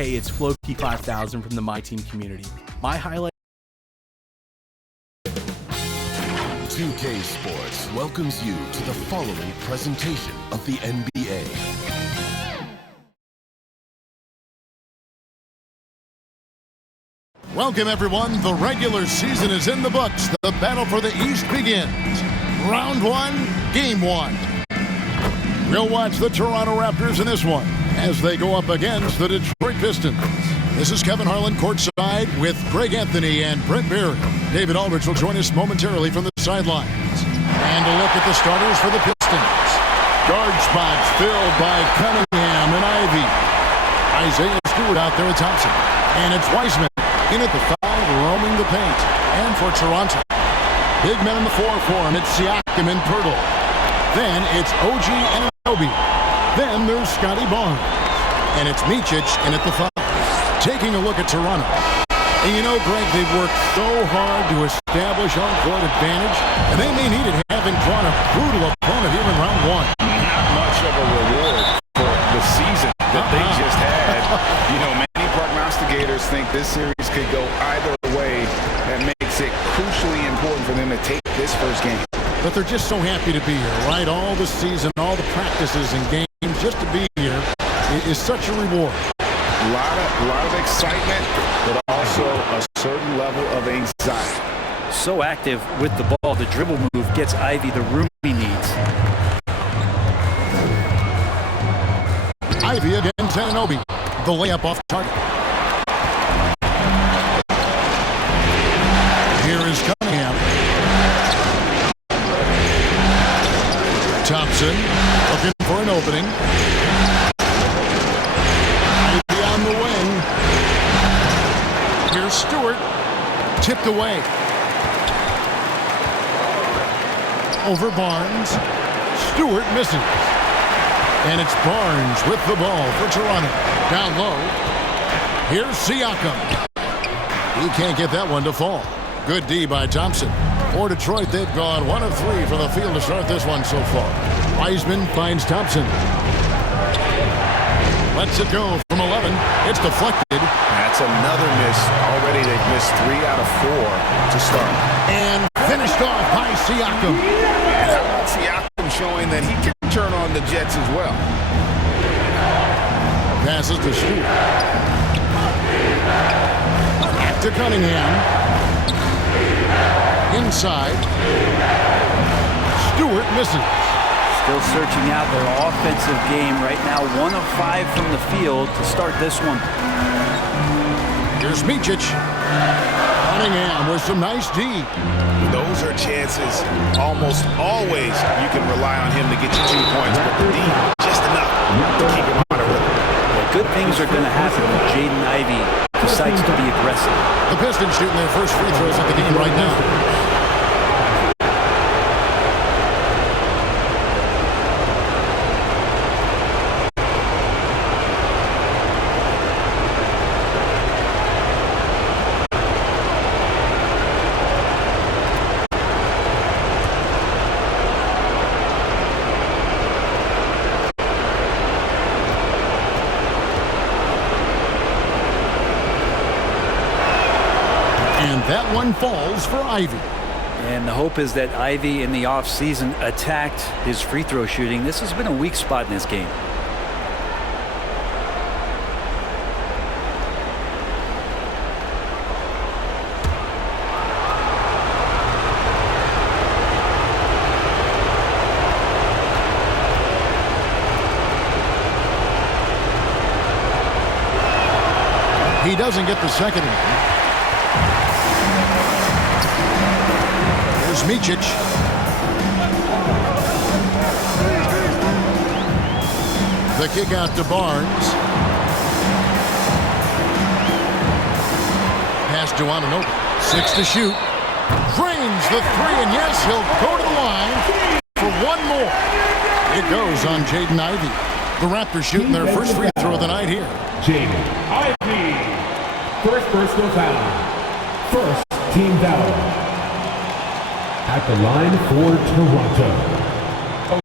Hey, it's Floki5000 from the My Team community. My highlight. 2K Sports welcomes you to the following presentation of the NBA. Welcome, everyone. The regular season is in the books. The battle for the East begins. Round one, game one. We'll watch the Toronto Raptors in this one as they go up against the Detroit Pistons. This is Kevin Harlan courtside with Greg Anthony and Brent Barry. David Aldridge will join us momentarily from the sidelines. And a look at the starters for the Pistons. Guard spots filled by Cunningham and Ivey. Isaiah Stewart out there with Thompson. And it's Wiseman in at the 5, roaming the paint. And for Toronto, big men in the 4 for him. It's Siakam and Pirtle. Then it's OG and Anunoby. Then there's Scotty Barnes. And it's Micic in at the 5. Taking a look at Toronto. And you know, Greg, they've worked so hard to establish home-court advantage, and they may need it having drawn a brutal opponent here in round one. Not much of a reward for the season that they just had. You know, many prognosticators think this series could go either way. That makes it crucially important for them to take this first game. But they're just so happy to be here, right? All the season, all the practices and games, just to be here is such a reward. A lot of excitement, but also a certain level of anxiety. So active with the ball, the dribble move gets Ivey the room he needs. Ivey against Anunoby. The layup off target. Here is Cunningham. Thompson looking for an opening. Ivey on the wing. Here's Stewart. Tipped away. Over Barnes. Stewart misses. And it's Barnes with the ball for Toronto. Down low. Here's Siakam. He can't get that one to fall. Good D by Thompson. For Detroit, they've gone 1 of 3 from the field to start this one so far. Wiseman finds Thompson. Lets it go from 11. It's deflected. That's another miss. Already they've missed 3 out of 4 to start. And finished off by Siakam. And how about Siakam showing that he can turn on the Jets as well? Passes to Stewart. Back to Cunningham. Inside. Stewart misses. Still searching out their offensive game right now. 1 of 5 from the field to start this one. Here's Micic. Cunningham with some nice D. Those are chances almost always you can rely on him to get you 2 points, but the D, just enough to keep him out of it. Well, good things are going to happen when Jaden Ivey decides to be aggressive. The Pistons shooting their first free throws at the game right now. That one falls for Ivey. And the hope is that Ivey in the offseason attacked his free throw shooting. This has been a weak spot in this game. He doesn't get the second one. Here's Micic. The kick out to Barnes. Pass to Anunoby. 6 to shoot. Drains the 3, and yes, he'll go to the line for one more. It goes on Jaden Ivey. The Raptors shooting their first free throw of the night here. Jaden Ivey. First personal foul. First team foul. At the line for Toronto,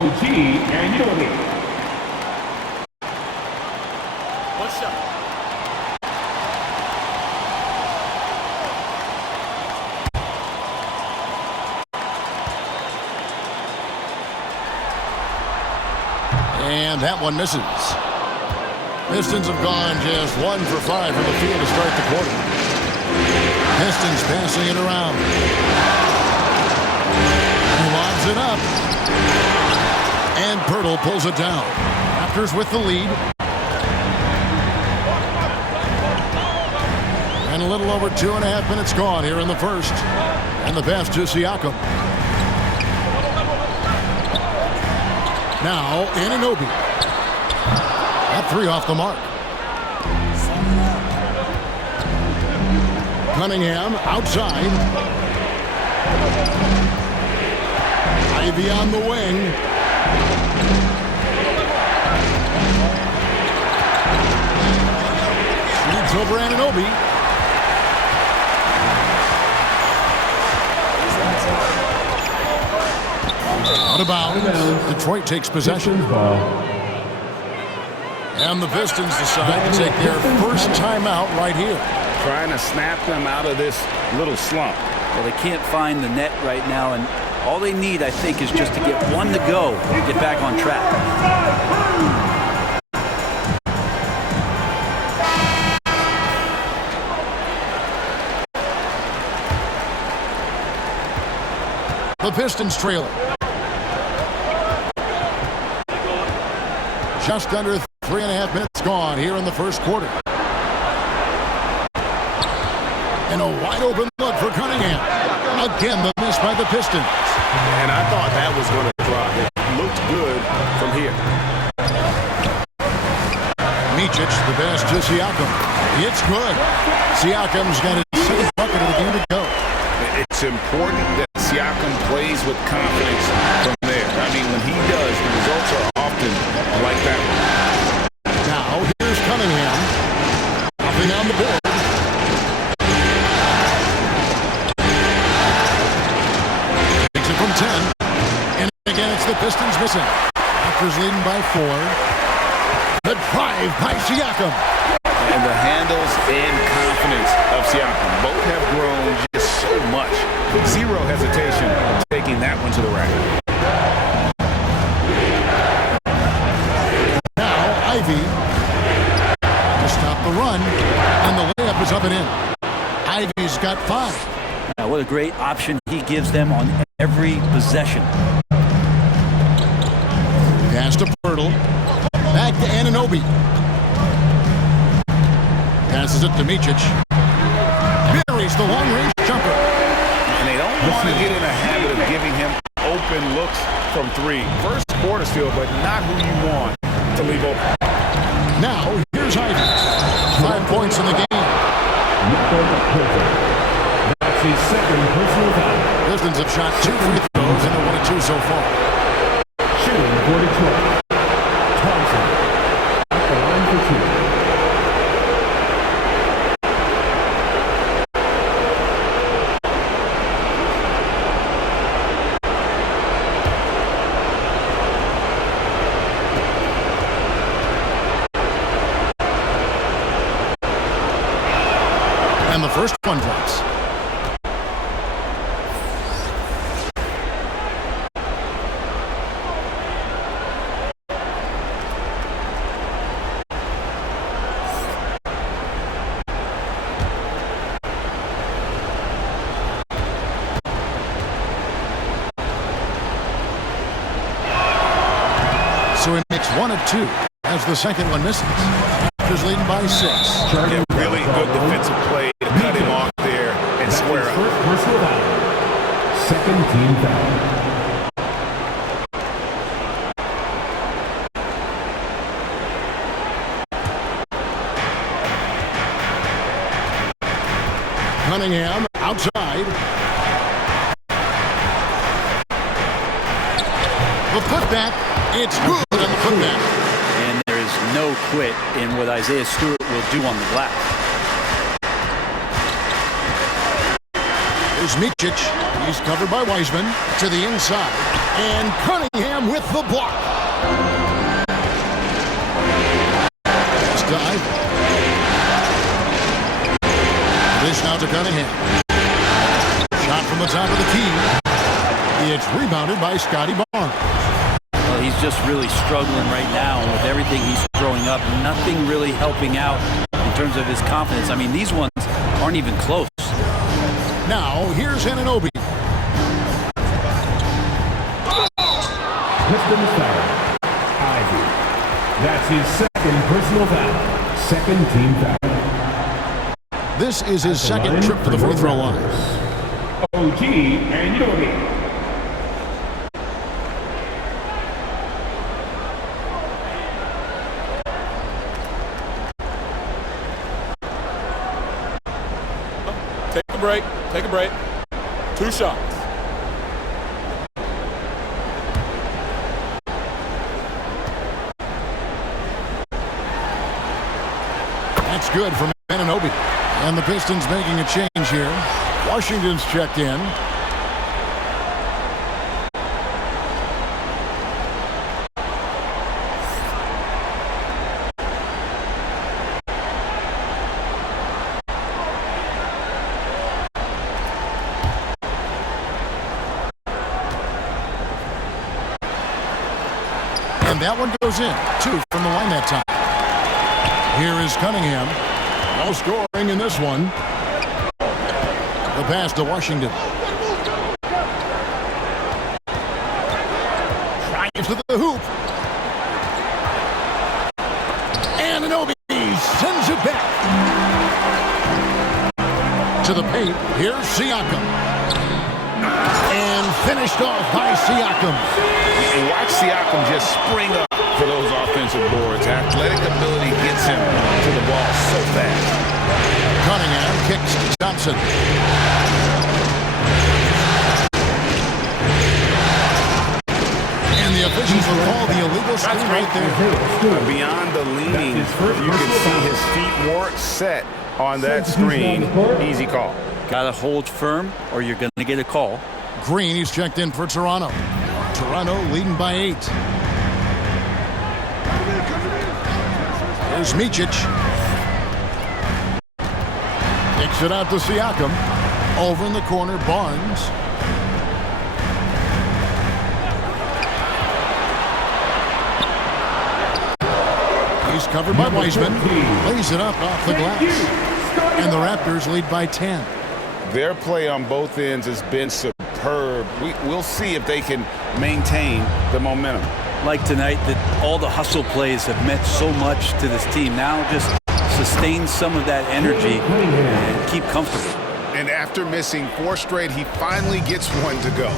OG and Anunoby. What's up? And that one misses. Pistons have gone just 1 for 5 from the field to start the quarter. Pistons passing it around. He lobs it up. And Pirtle pulls it down. Raptors with the lead. And a little over 2.5 minutes gone here in the first. And the pass to Siakam. Now, Anunoby. That 3 off the mark. Cunningham outside. Ivy on the wing. Leads over Anunoby. Out of bounds. Detroit takes possession. And the Pistons decide to take their first timeout right here. Trying to snap them out of this little slump. Well, they can't find the net right now, and all they need, I think, is just to get one to go and get back on track. The Pistons trailing. Just under 3.5 minutes gone here in the first quarter. And a wide open look for Cunningham. Again, the miss by the Pistons. And I thought that was going to drop. It looked good from here. Micic, the pass to Siakam. It's good. Siakam's got his second bucket of the game to go. It's important that Siakam plays with confidence from there. I mean, when he does, the results are often like that. Now, here's Cunningham. Nothing on the board. Takes it from 10. And again, it's the Pistons missing. Raptors leading by 4. The drive by Siakam. And the handles and confidence of Siakam both have grown just so much. Zero hesitation taking that one to the rack. Now, Ivy to stop the run, and the layup is up and in. Ivy's got 5. Now, what a great option he gives them on every possession. Pass to Pirtle. Back to Anunoby. Passes it to Micic. Buries the long-range jumper. And they don't want to get in a habit of giving him open looks from 3. First quarter still, but not who you want to leave open. Now, here's Ivy. 5 points in the game. That's his second personal foul. Pistons have shot 2 free throws, and they're 1 of 2 so far. Shooting for Detroit. Thompson at the line for 2. And the first one drops. So he makes 1 of 2 as the second one misses. Raptors leading by 6. Yeah, really good defensive play to cut him off there and square up. First personal foul. Second team foul. Cunningham outside. The putback. It's good on the putback. And there is no quit in what Isaiah Stewart will do on the glass. There's Micic. He's covered by Wiseman to the inside. And Cunningham with the block. Pass to Ivy. Dish now to Cunningham. Shot from the top of the key. It's rebounded by Scotty Barnes. Well, he's just really struggling right now with everything he's throwing up. Nothing really helping out in terms of his confidence. I mean, these ones aren't even close. Now, here's Anunoby. Pistons foul. Ivy. That's his second personal foul. Second team foul. This is his second trip to the free throw line. OG Anunoby. Take a break. 2 shots. That's good from Anunoby. And the Pistons making a change here. Washington's checked in. And that one goes in. 2 from the line that time. Here is Cunningham. No scoring in this one. The pass to Washington. Drives to the hoop. Anunoby sends it back. To the paint. Here's Siakam. And finished off by Siakam. And watch Siakam just spring up for those offensive boards. Athletic ability gets him to the ball so fast. Cunningham kicks to Thompson. And the officials will call the illegal screen right there. Beyond the leaning, you can see his feet weren't set on that screen. Easy call. Got to hold firm or you're going to get a call. Green, he's checked in for Toronto. Toronto leading by 8. Here's Micic. Takes it out to Siakam. Over in the corner, Barnes. He's covered by Wiseman. Lays it up off the glass. And the Raptors lead by 10. Their play on both ends has been superb. We'll see if they can maintain the momentum. Like tonight, that all the hustle plays have meant so much to this team. Now just sustain some of that energy and keep comfortable. And after missing 4 straight, he finally gets one to go.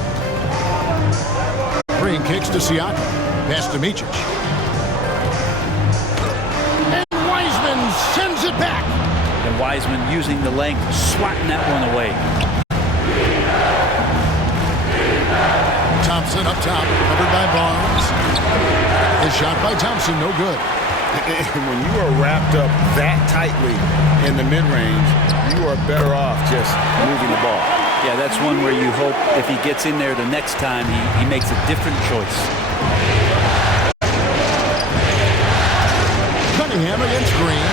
Green kicks to Siakam. Pass to Micic. And Wiseman sends it back. And Wiseman using the length, swatting that one away. Thompson up top, covered by Barnes. His shot by Thompson, no good. When you are wrapped up that tightly in the mid-range, you are better off just moving the ball. Yeah, that's one where you hope if he gets in there the next time, he makes a different choice. Cunningham against Green.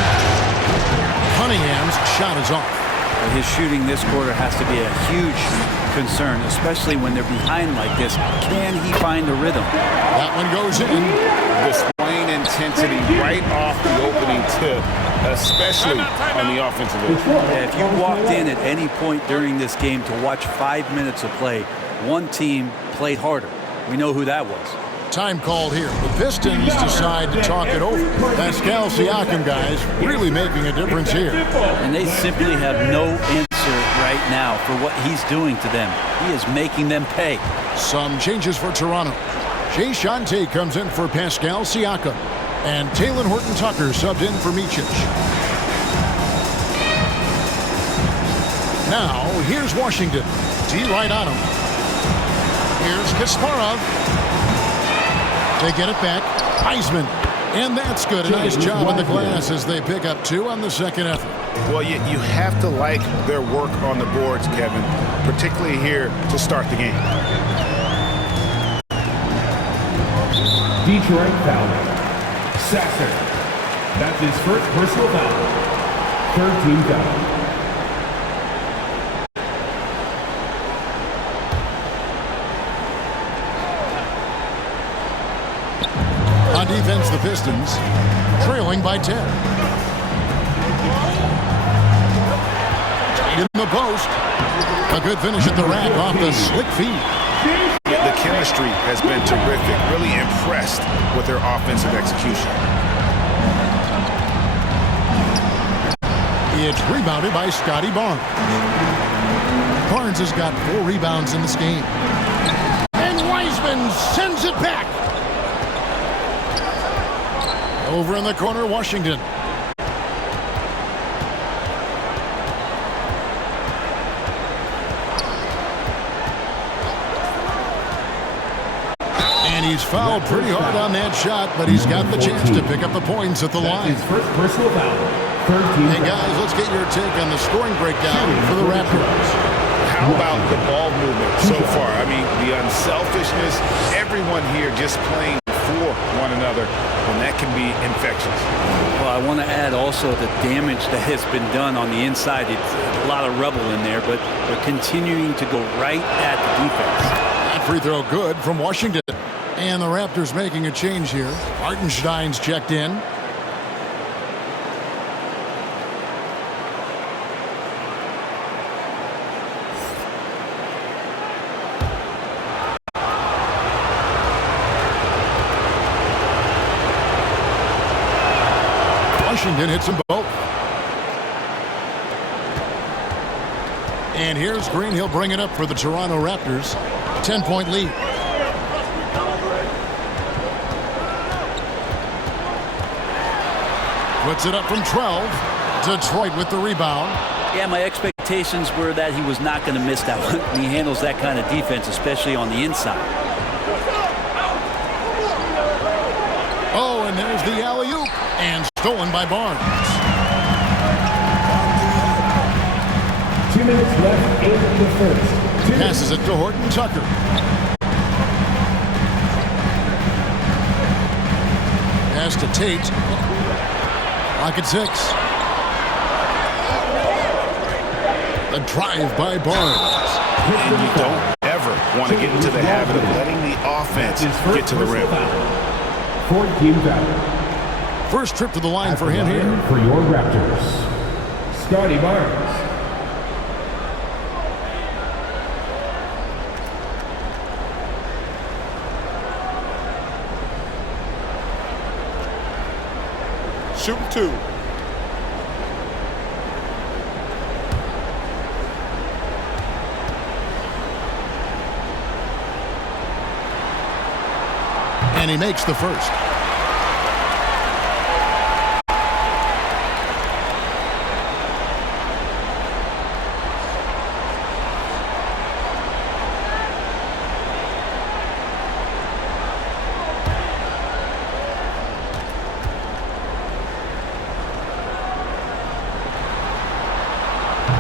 Cunningham's shot is off. His shooting this quarter has to be a huge concern, especially when they're behind like this. Can he find the rhythm? That one goes in. Displaying intensity right off the opening tip, especially on the offensive end. Yeah, if you walked in at any point during this game to watch 5 minutes of play, one team played harder. We know who that was. Time called here. The Pistons decide to talk it over. Pascal Siakam, guys, really making a difference here. And they simply have no answer right now for what he's doing to them. He is making them pay. Some changes for Toronto. Jay Shante comes in for Pascal Siakam. And Talen Horton-Tucker subbed in for Micic. Now, here's Washington. D right on him. Here's Kasparov. They get it back. Wiseman. And that's good. A nice job on the glass as they pick up 2 on the second effort. Well, you have to like their work on the boards, Kevin, particularly here to start the game. Detroit fouling. Sasser. That's his first personal foul. 13 foul. On defense, the Pistons trailing by 10. In the post. A good finish at the rack off the slick feet. The chemistry has been terrific. Really impressed with their offensive execution. It's rebounded by Scotty Barnes. Barnes has got 4 rebounds in this game. And Wiseman sends it back. Over in the corner, Washington. And he's fouled pretty hard on that shot, but he's got the chance to pick up the points at the line. His first personal foul. Hey guys, let's get your take on the scoring breakdown for the Raptors. How about the ball movement so far? I mean, the unselfishness, everyone here just playing for one another, and that can be infectious. Well, I want to add also the damage that has been done on the inside. It's a lot of rubble in there, but they're continuing to go right at the defense. That free throw good from Washington. And the Raptors making a change here. Hartenstein's checked in. Washington hits them both. And here's Green. He'll bring it up for the Toronto Raptors. 10-point lead. Puts it up from 12. Detroit with the rebound. Yeah, my expectations were that he was not going to miss that one. He handles that kind of defense, especially on the inside. Oh, and there's the alley-oop. And stolen by Barnes. 2 minutes left in the first. Passes it to Horton Tucker. Pass to Tate. Lock at 6. A drive by Barnes. And you don't ever want to get into the habit of letting the offense get to the rim. 14 foul. First trip to the line for him here. For your Raptors, Scotty Barnes. Shooting 2. And he makes the first.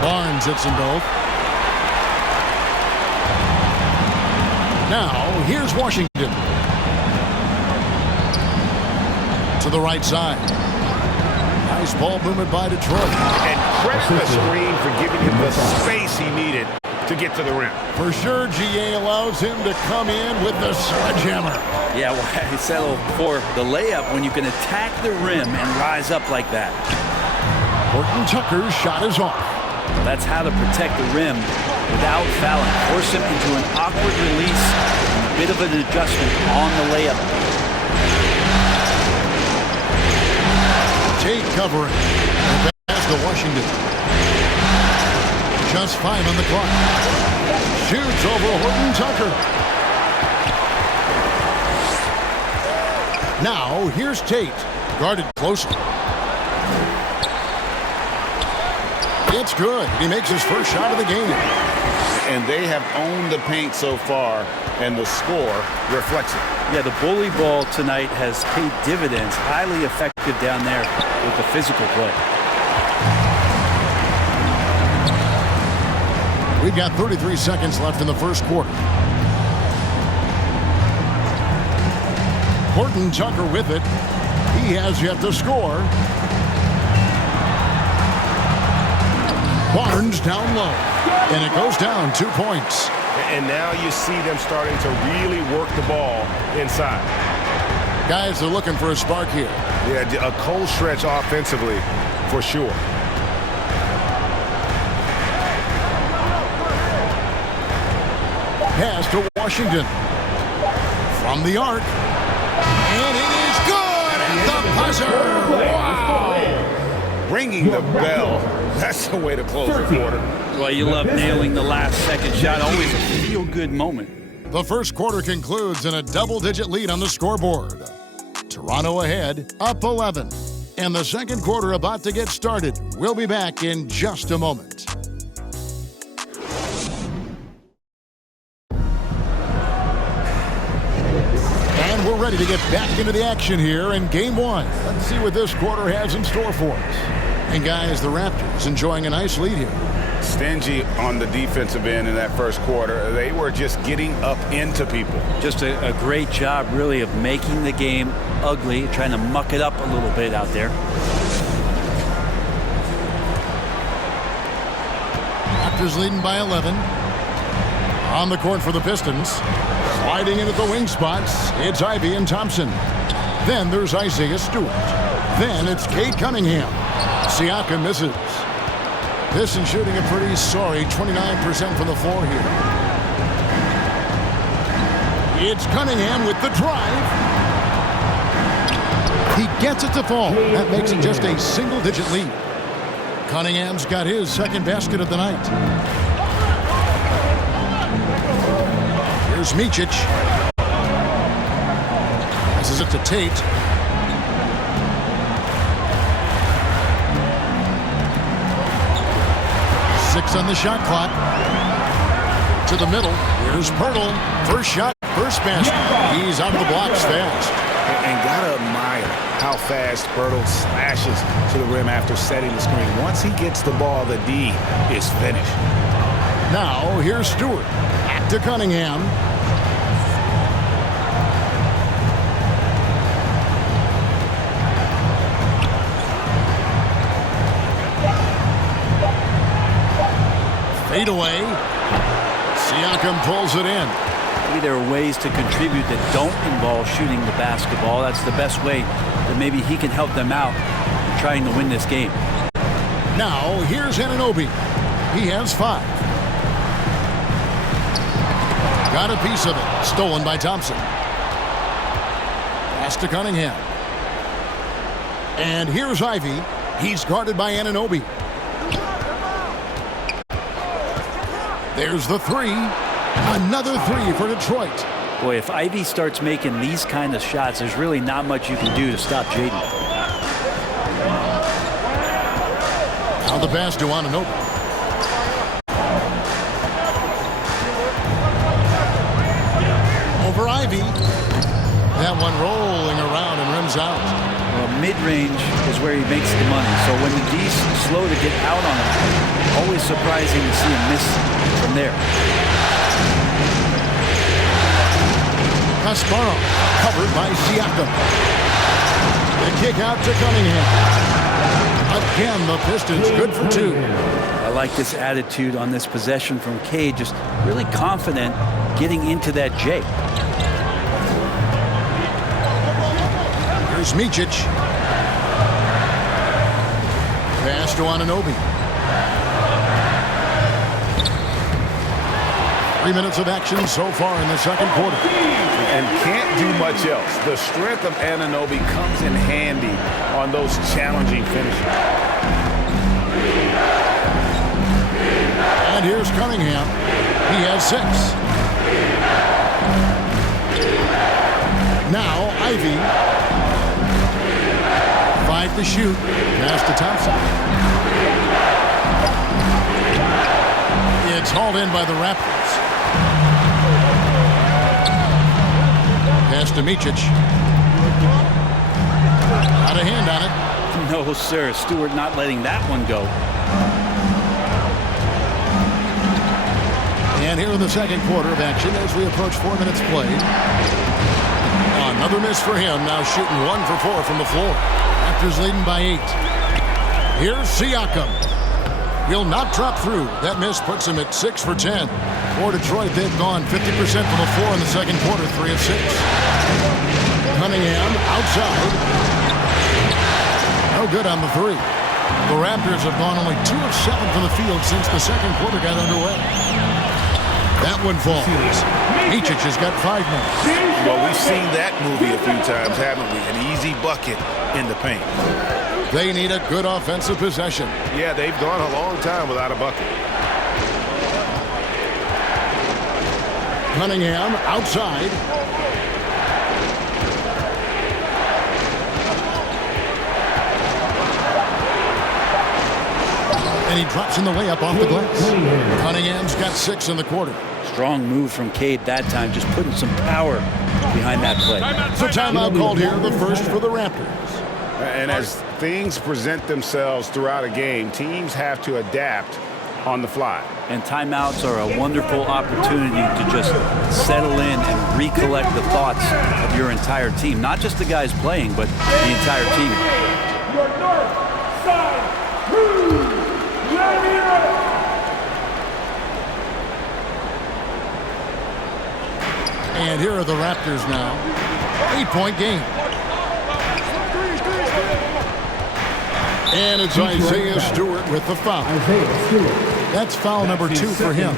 Barnes hits them both. Now, here's Washington. To the right side. Nice ball movement by Detroit. And credit the screen for giving him the space he needed to get to the rim. For sure, GA allows him to come in with the sledgehammer. Yeah, well, I said before, the layup, when you can attack the rim and rise up like that. Horton Tucker's shot is off. That's how to protect the rim without fouling. Force him into an awkward release and a bit of an adjustment on the layup. Tate covering. And pass to Washington. Just 5 on the clock. Shoots over Horton Tucker. Now, here's Tate. Guarded closely. It's good. He makes his first shot of the game. And they have owned the paint so far, and the score reflects it. Yeah, the bully ball tonight has paid dividends. Highly effective down there with the physical play. We've got 33 seconds left in the first quarter. Horton Tucker with it. He has yet to score. Barnes down low. And it goes down 2 points. And now you see them starting to really work the ball inside. Guys are looking for a spark here. Yeah, a cold stretch offensively for sure. Pass to Washington. From the arc. And it is good at the buzzer. Wow. Ringing the bell. That's the way to close the quarter. Well, you love nailing the last second shot. Always a feel-good moment. The first quarter concludes in a double-digit lead on the scoreboard. Toronto ahead, up 11. And the second quarter about to get started. We'll be back in just a moment. And we're ready to get back into the action here in Game 1. Let's see what this quarter has in store for us. And guys, the Raptors enjoying a nice lead here. Stingy on the defensive end in that first quarter. They were just getting up into people. Just a great job, really, of making the game ugly, trying to muck it up a little bit out there. Raptors leading by 11. On the court for the Pistons. Sliding into the wing spots, it's Ivy and Thompson. Then there's Isaiah Stewart. Then it's Cade Cunningham. Siakam misses. Pistons shooting a pretty sorry 29% from the floor here. It's Cunningham with the drive. He gets it to fall. That makes it just a single-digit lead. Cunningham's got his second basket of the night. Here's Micic. Passes it to Tate. Six on the shot clock. To the middle. Here's Pirtle. First shot, first basket. He's out of the blocks fast. And gotta admire how fast Pirtle slashes to the rim after setting the screen. Once he gets the ball, the D is finished. Now, here's Stewart. Back to Cunningham. Fade away. Siakam pulls it in. Maybe there are ways to contribute that don't involve shooting the basketball. That's the best way that maybe he can help them out in trying to win this game. Now, here's Anunoby. He has 5. Got a piece of it. Stolen by Thompson. Pass to Cunningham. And here's Ivy. He's guarded by Anunoby. There's the 3. Another 3 for Detroit. Boy, if Ivy starts making these kind of shots, there's really not much you can do to stop Jaden. Now the pass to Anunoby. Over Ivy. That one rolling around and rims out. Well, mid-range is where he makes the money. So when the D's slow to get out on him, always surprising to see him miss from there. Kasparov covered by Siakam. The kick out to Cunningham. Again, the Pistons good for 2. I like this attitude on this possession from Cade. Just really confident getting into that J. Here's Micic. Pass to Anunoby. 3 minutes of action so far in the second quarter. And can't do much else. The strength of Anunoby comes in handy on those challenging finishes. And here's Cunningham. He has 6. Now Ivy. 5 to shoot. Pass to Thompson. It's hauled in by the Raptors. Pass to Micic. Got a hand on it. No, sir. Stewart not letting that one go. And here in the second quarter of action as we approach 4 minutes played. Another miss for him. Now shooting 1 for 4 from the floor. Raptors leading by 8. Here's Siakam. Will not drop through. That miss puts him at 6 for 10. For Detroit, they've gone 50% from the floor in the second quarter, 3 of 6. Cunningham outside. No good on the three. The Raptors have gone only 2 of 7 from the field since the second quarter got underway. That one falls. Micic has got 5 more. Well, we've seen that movie a few times, haven't we? An easy bucket in the paint. They need a good offensive possession. Yeah, they've gone a long time without a bucket. Cunningham outside. And he drops in the layup off the glass. Cunningham's got 6 in the quarter. Strong move from Cade that time, just putting some power behind that play. So timeout called here, the first for the Raptors. And as things present themselves throughout a game, teams have to adapt on the fly. And timeouts are a wonderful opportunity to just settle in and recollect the thoughts of your entire team. Not just the guys playing, but the entire team. Your north side crew, And here are the Raptors now. 8-point game. And it's Isaiah Stewart with the foul. That's foul number 2 for him.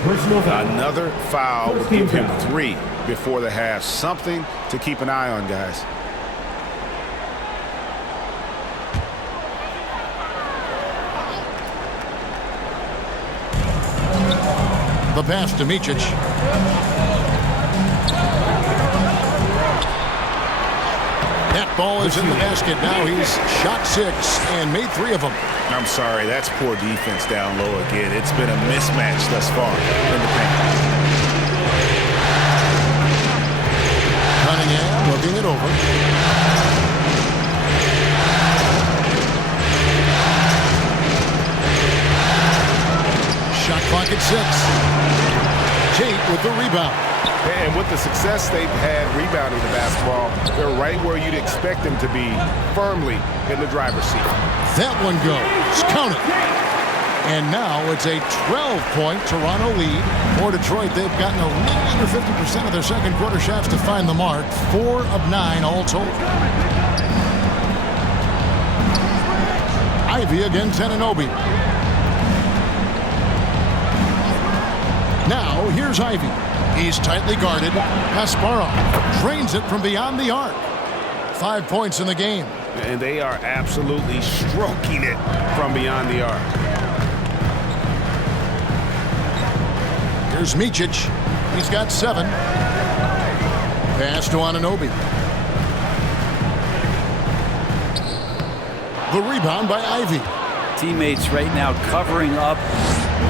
Another foul will give him 3 before the half. Something to keep an eye on, guys. The pass to Micic. That ball is in the basket now. He's shot 6 and made 3 of them. I'm sorry, that's poor defense down low again. It's been a mismatch thus far in the paint. Cunningham looking it over. Shot clock at 6. Tate with the rebound. And with the success they've had rebounding the basketball, they're right where you'd expect them to be, firmly in the driver's seat. That one goes. Count it. And now it's a 12-point Toronto lead. For Detroit, they've gotten a little under 50% of their second quarter shots to find the mark. 4 of 9 all told. Ivy against Anunoby. Now here's Ivy. He's tightly guarded. Kasparov drains it from beyond the arc. 5 points in the game. And they are absolutely stroking it from beyond the arc. Here's Micic. He's got 7. Pass to Anunoby. The rebound by Ivy. Teammates right now covering up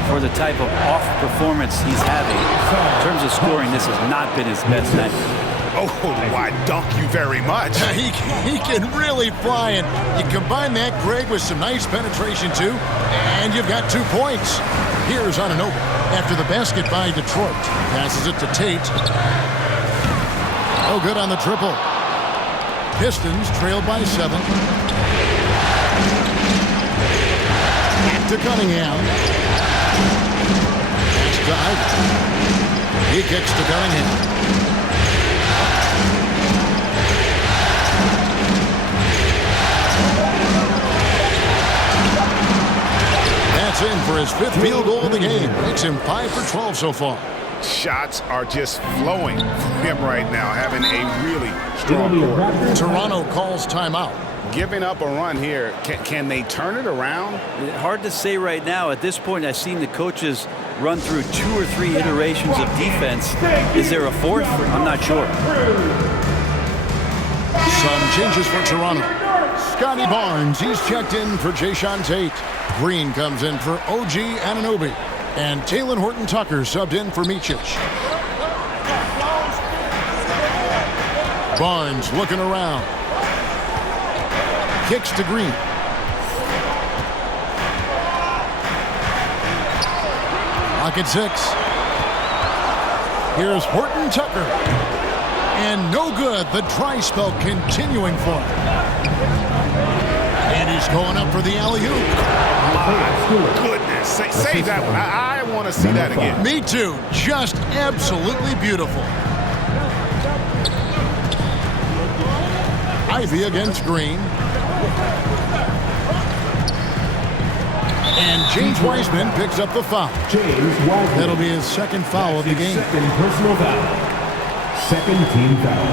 for the type of off performance he's having. In terms of scoring, this has not been his best night. Oh, why, dunk you very much. He can really fly, and you combine that, Greg, with some nice penetration, too, and you've got 2 points. Here's Anunoby after the basket by Detroit. Passes it to Tate. Oh, good on the triple. Pistons trailed by 7. Back to Cunningham. Pass to Ivy. He kicks to Cunningham. That's in for his 5th field goal of the game. Makes him 5 for 12 so far. Shots are just flowing from him right now, having a really strong quarter. Toronto calls timeout. Giving up a run here, can they turn it around? Hard to say right now. At this point, I've seen the coaches run through 2 or 3 iterations of defense. Is there a 4th? I'm not sure. Some changes for Toronto. Scotty Barnes, he's checked in for Jason Tate. Green comes in for OG Anunoby. And Talen Horton-Tucker subbed in for Micic. Barnes looking around. Kicks to Green. Clock at 6. Here's Horton-Tucker. And no good. The dry spell continuing for him. And he's going up for the alley-oop. My goodness. Say that one. I want to see that again. Me too. Just absolutely beautiful. Ivy against Green. And James Wiseman picks up the foul. James Wiseman. That'll be his second foul of the game. Second personal foul. Second team foul.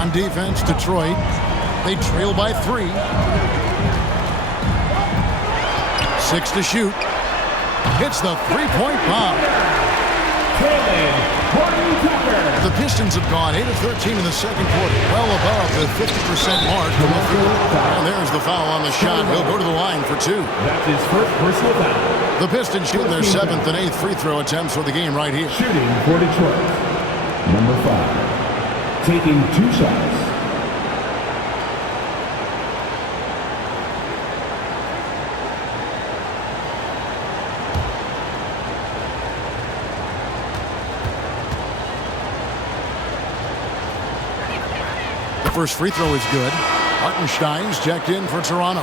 On defense, Detroit. They trail by 3. 6 to shoot. Hits the three-point bomb. The Pistons have gone 8 of 13 in the second quarter, well above the 50% mark from the field. And there's the foul on the shot. He'll go to the line for 2. That's his first personal foul. The Pistons shoot their 7th and 8th free throw attempts for the game right here. Shooting for Detroit. Number 5. Taking 2 shots. First free throw is good. Hartenstein's checked in for Toronto.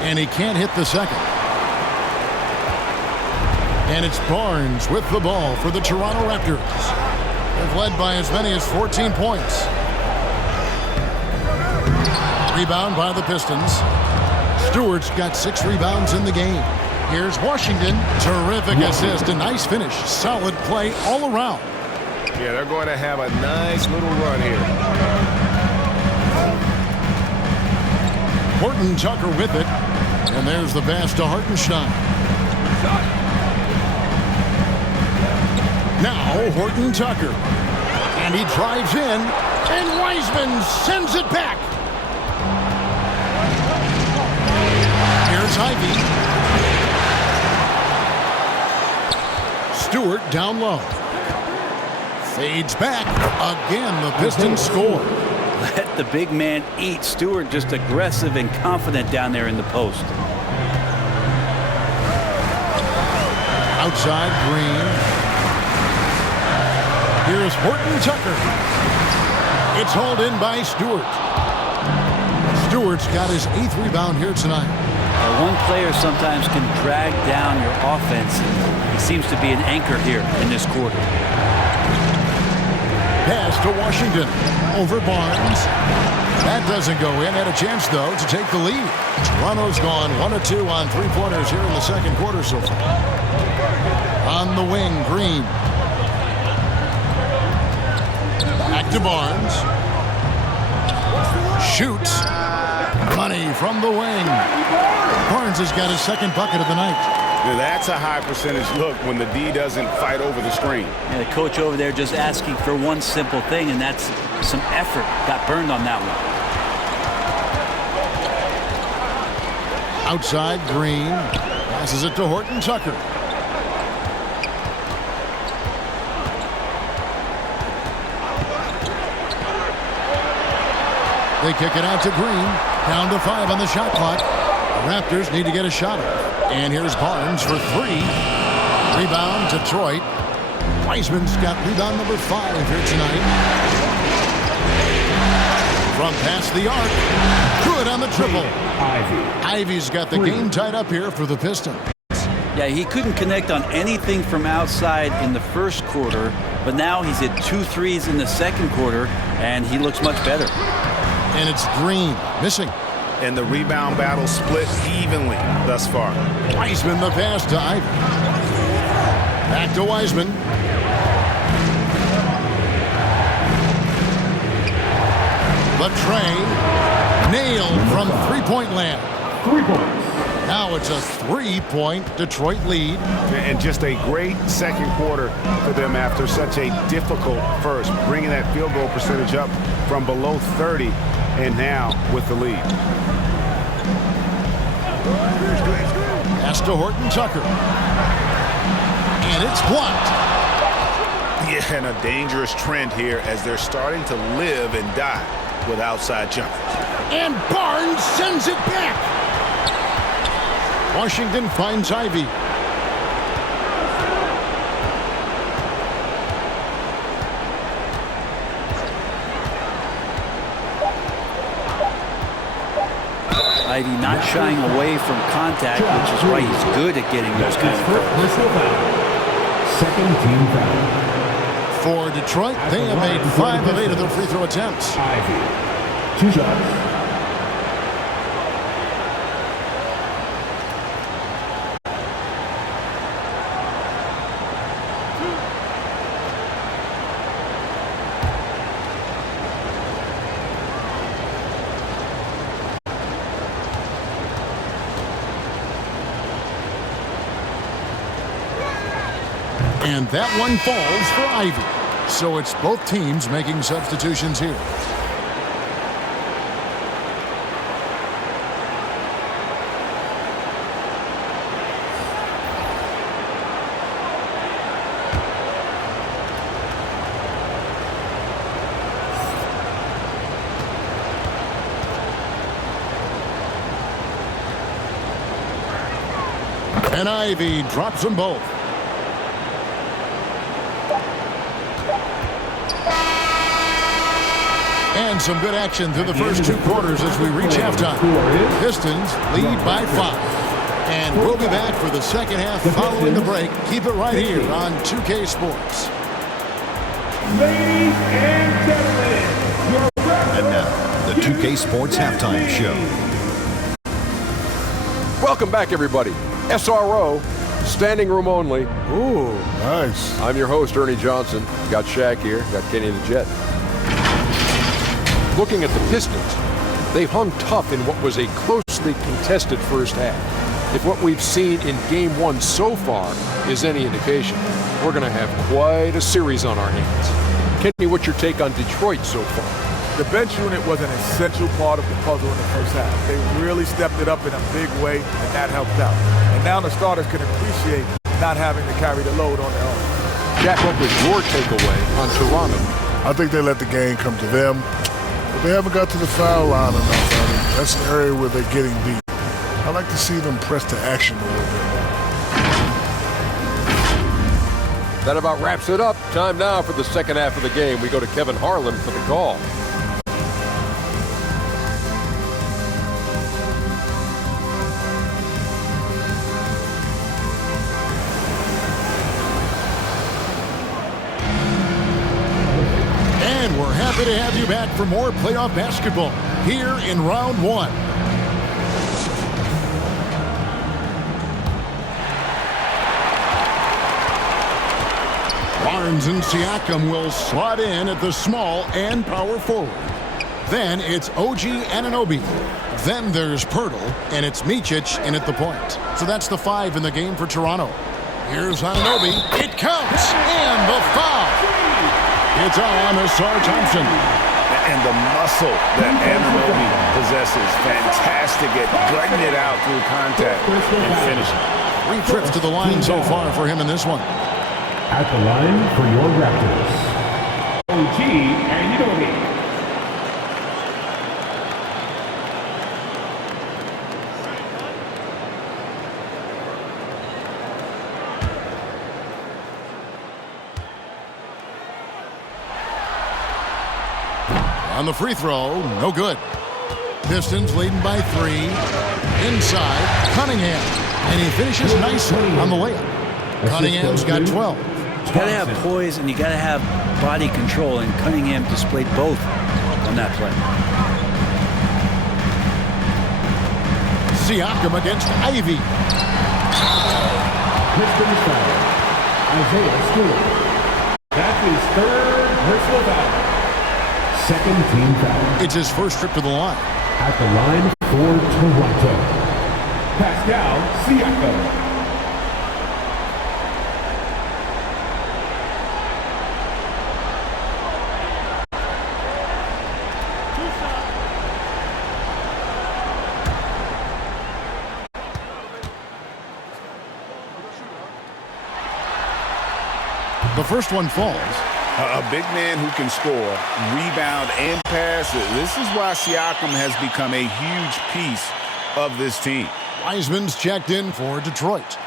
And he can't hit the second. And it's Barnes with the ball for the Toronto Raptors. They've led by as many as 14 points. Rebound by the Pistons. Stewart's got 6 rebounds in the game. Here's Washington. Terrific assist. A nice finish. Solid play all around. Yeah, they're going to have a nice little run here. Horton Tucker with it. And there's the pass to Hartenstein. Now Horton Tucker. And he drives in. And Wiseman sends it back. Here's Ivy. Stewart down low. Fades back. Again, the Pistons score. Let the big man eat. Stewart just aggressive and confident down there in the post. Outside, Green. Here's Horton Tucker. It's hauled in by Stewart. Stewart's got his 8th rebound here tonight. One player sometimes can drag down your offense. He seems to be an anchor here in this quarter. Pass to Washington. Over Barnes. That doesn't go in. Had a chance, though, to take the lead. Toronto's gone 1 of 2 on 3-pointers here in the second quarter so far. On the wing, Green. Back to Barnes. Shoots. Money from the wing. Barnes has got his 2nd bucket of the night. Yeah, that's a high percentage look when the D doesn't fight over the screen. Yeah, the coach over there just asking for one simple thing, and that's some effort. Got burned on that one. Outside, Green. Passes it to Horton Tucker. They kick it out to Green. Down to 5 on the shot clock. The Raptors need to get a shot off. And here's Barnes for 3. Rebound, Detroit. Wiseman's got rebound number 5 here tonight. From past the arc. Good on the triple. Ivy's got the game tied up here for the Pistons. Yeah, he couldn't connect on anything from outside in the first quarter, but now he's hit 2 threes in the second quarter, and he looks much better. And it's Green missing. And the rebound battle split evenly thus far. Wiseman the pass to Ivy. Back to Wiseman. The tray nailed from 3-point land. 3 points. Now it's a 3-point Detroit lead. And just a great second quarter for them after such a difficult first, bringing that field goal percentage up from below 30 and now with the lead. Pass to Horton Tucker. And it's blocked. Yeah, and a dangerous trend here as they're starting to live and die with outside jumpers. And Barnes sends it back. Washington finds Ivy. Ivy not shying away from contact, which is why he's good at getting those kind of personal foul. Second team foul. For Detroit, they have made 5 of 8 of their free throw attempts. Ivy. 2 shots. And that one falls for Ivy. So it's both teams making substitutions here. And Ivy drops them both. And some good action through the first 2 quarters as we reach halftime. Pistons lead by 5. And we'll be back for the second half following the break. Keep it right here on 2K Sports. Ladies and gentlemen, and now, the 2K Sports Halftime Show. Welcome back, everybody. SRO, standing room only. Ooh, nice. I'm your host, Ernie Johnson. Got Shaq here, got Kenny the Jet. Looking at the Pistons, they hung tough in what was a closely contested first half. If what we've seen in Game 1 so far is any indication, we're going to have quite a series on our hands. Kenny, what's your take on Detroit so far? The bench unit was an essential part of the puzzle in the first half. They really stepped it up in a big way, and that helped out. And now the starters can appreciate not having to carry the load on their own. Jack, what was your takeaway on Toronto? I think they let the game come to them. But they haven't got to the foul line enough. That's an area where they're getting beat. I like to see them press to action a little bit more. That about wraps it up. Time now for the second half of the game. We go to Kevin Harlan for the call. And we're happy to have you back for more playoff basketball here in round 1. Barnes and Siakam will slot in at the small and power forward. Then it's OG Anunoby. Then there's Pirtle, and it's Micic in at the point. So that's the 5 in the game for Toronto. Here's Anunoby. It counts, and the foul. It's on Asar Thompson. And the muscle that Anunoby possesses, fantastic at gutting it out through contact and finishing. 3 trips to the line so far for him in this one. At the line for your Raptors, OG Anunoby. On the free throw, no good. Pistons leading by 3. Inside, Cunningham. And he finishes nicely on the layup. Cunningham's got 12. You got to have poise and you got to have body control, and Cunningham displayed both on that play. Siakam against Ivy. Pistons foul. Isaiah Stewart. That's his 3rd personal foul. Second team foul. It's his first trip to the line. At the line for Toronto, Pascal Siakam. The first one falls. A big man who can score, rebound, and pass. This is why Siakam has become a huge piece of this team. Wiseman's checked in for Detroit.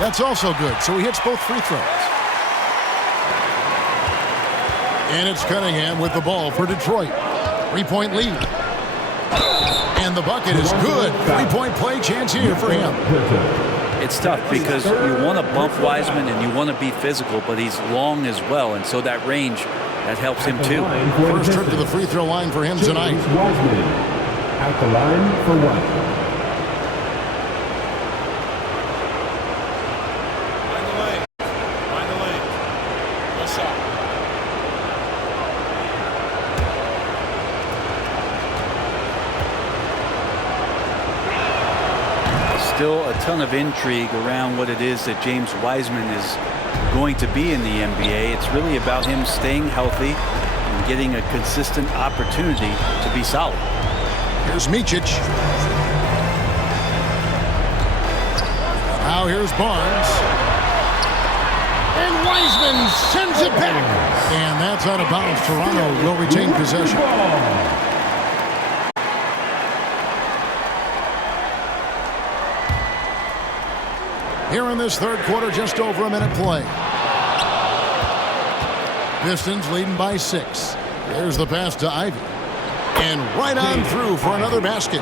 That's also good, so he hits both free throws. And it's Cunningham with the ball for Detroit. 3-point lead. And the bucket is good. 3-point play chance here for him. It's tough because you want to bump Wiseman and you want to be physical, but he's long as well, and so that range, that helps him too. First trip to the free throw line for him tonight. Wiseman at the line for one. Still a ton of intrigue around what it is that James Wiseman is going to be in the NBA. It's really about him staying healthy and getting a consistent opportunity to be solid. Here's Micic. Now here's Barnes. And Wiseman sends it back. And that's out of bounds. Toronto will retain possession. Here in this third quarter, just over a minute play. Pistons leading by 6. There's the pass to Ivy. And right on through for another basket.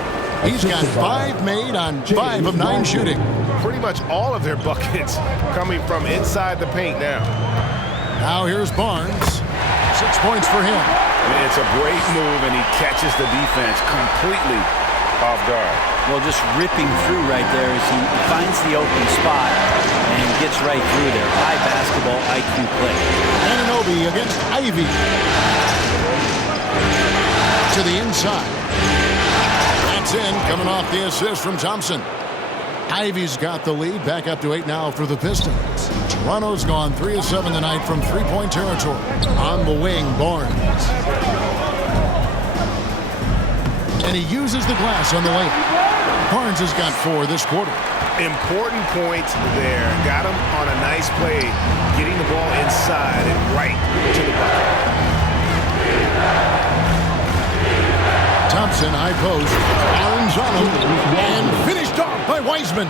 He's got 5 made on 5 of 9 shooting. Pretty much all of their buckets coming from inside the paint now. Now here's Barnes. 6 points for him. It's a great move, and he catches the defense completely off guard. Well, just ripping through right there as he finds the open spot and gets right through there. High basketball IQ play. Anunoby against Ivy. To the inside. That's in, coming off the assist from Thompson. Ivy's got the lead, back up to 8 now for the Pistons. Toronto's gone 3 of 7 tonight from 3-point territory. On the wing, Barnes. And he uses the glass on the layup. Barnes has got 4 this quarter. Important points there. Got him on a nice play, getting the ball inside and right to the bucket. Thompson, high post. Barnes on him. And finished off by Wiseman.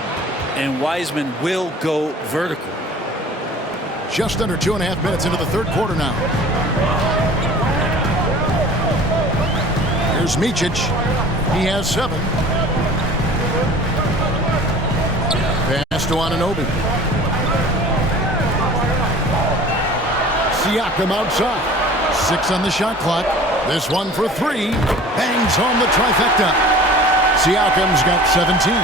And Wiseman will go vertical. Just under 2.5 minutes into the third quarter now. Here's Micic. He has 7. Pass to Anunoby. Siakam outside. 6 on the shot clock. This one for 3. Bangs home the trifecta. Siakam's got 17.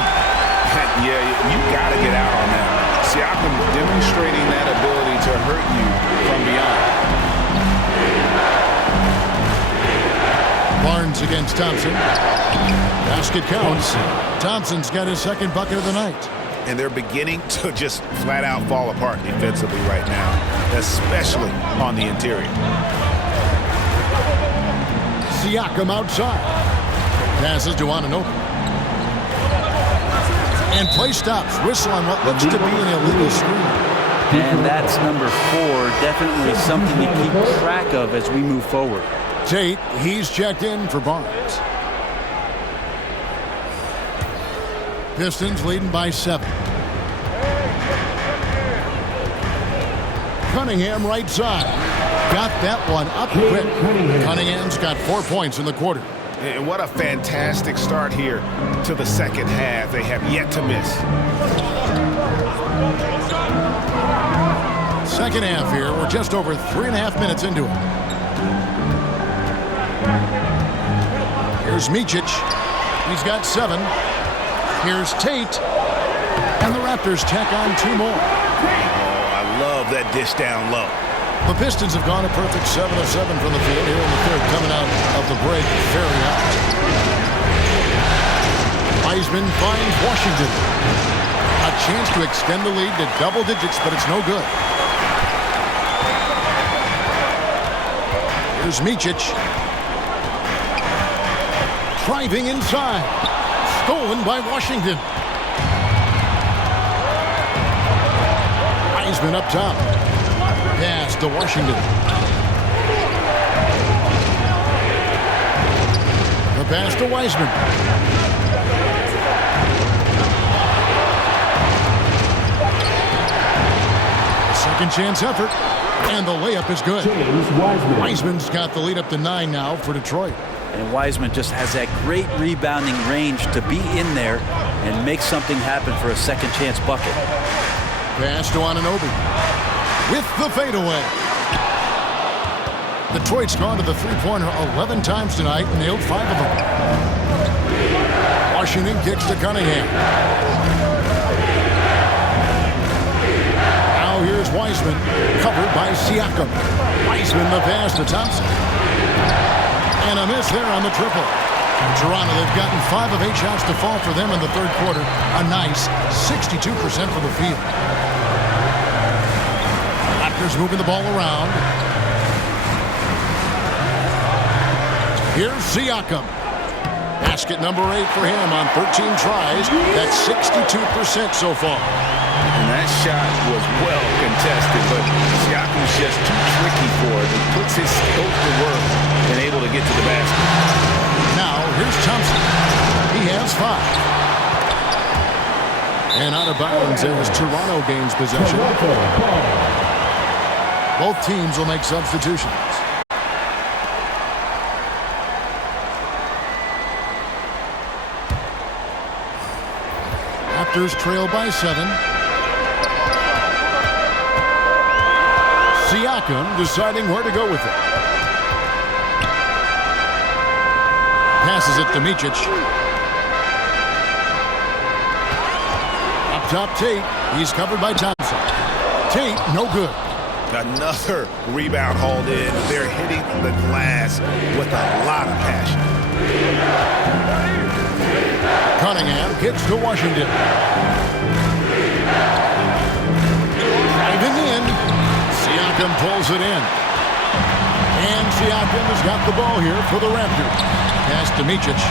Yeah, you got to get out on that. Siakam demonstrating that ability to hurt you from beyond. Barnes against Thompson. Basket counts. Thompson's got his second bucket of the night. And they're beginning to just flat out fall apart defensively right now, especially on the interior. Siakam outside. Passes to Anunoby. And play stops. Whistle on what looks to be an illegal screen. And that's number 4. Definitely something to keep track of as we move forward. Tate, he's checked in for Barnes. Pistons leading by 7. Cunningham right side. Got that one up quick. Cunningham's got 4 points in the quarter. And what a fantastic start here to the second half. They have yet to miss. Second half here. We're just over 3.5 minutes into it. Here's Micic. He's got 7. Here's Tate. And the Raptors tack on 2 more. Oh, I love that dish down low. The Pistons have gone a perfect 7 of 7 from the field here in the third, coming out of the break very hot. Wiseman finds Washington. A chance to extend the lead to double digits, but it's no good. Here's Micic. Driving inside. Stolen by Washington. Wiseman up top. Pass to Washington. The pass to Wiseman. Second chance effort. And the layup is good. Wiseman's got the lead up to 9 now for Detroit. And Wiseman just has that great rebounding range to be in there and make something happen for a second chance bucket. Pass to Anunoby with the fadeaway. Detroit's gone to the three-pointer 11 times tonight and nailed 5 of them. Washington kicks to Cunningham. Now here's Wiseman, covered by Siakam. Wiseman the pass to Thompson. And a miss there on the triple. Toronto, they've gotten 5 of 8 shots to fall for them in the third quarter. A nice 62% for the field. Raptors moving the ball around. Here's Siakam. Basket number 8 for him on 13 tries. That's 62% so far. And that shot was well contested, but Siakam's just too tricky for it. He puts his scope to work and able to get to the basket. Now, here's Thompson. He has 5. And out of bounds as Toronto gains possession. Both teams will make substitutions. Raptors trail by 7. Siakam deciding where to go with it. Passes it to Micic. Up top, Tate. He's covered by Thompson. Tate, no good. Another rebound hauled in. They're hitting the glass with a lot of passion. Cunningham kicks to Washington. Driving in. Siakam pulls it in. And Siakam has got the ball here for the Raptors. Pass to Micic.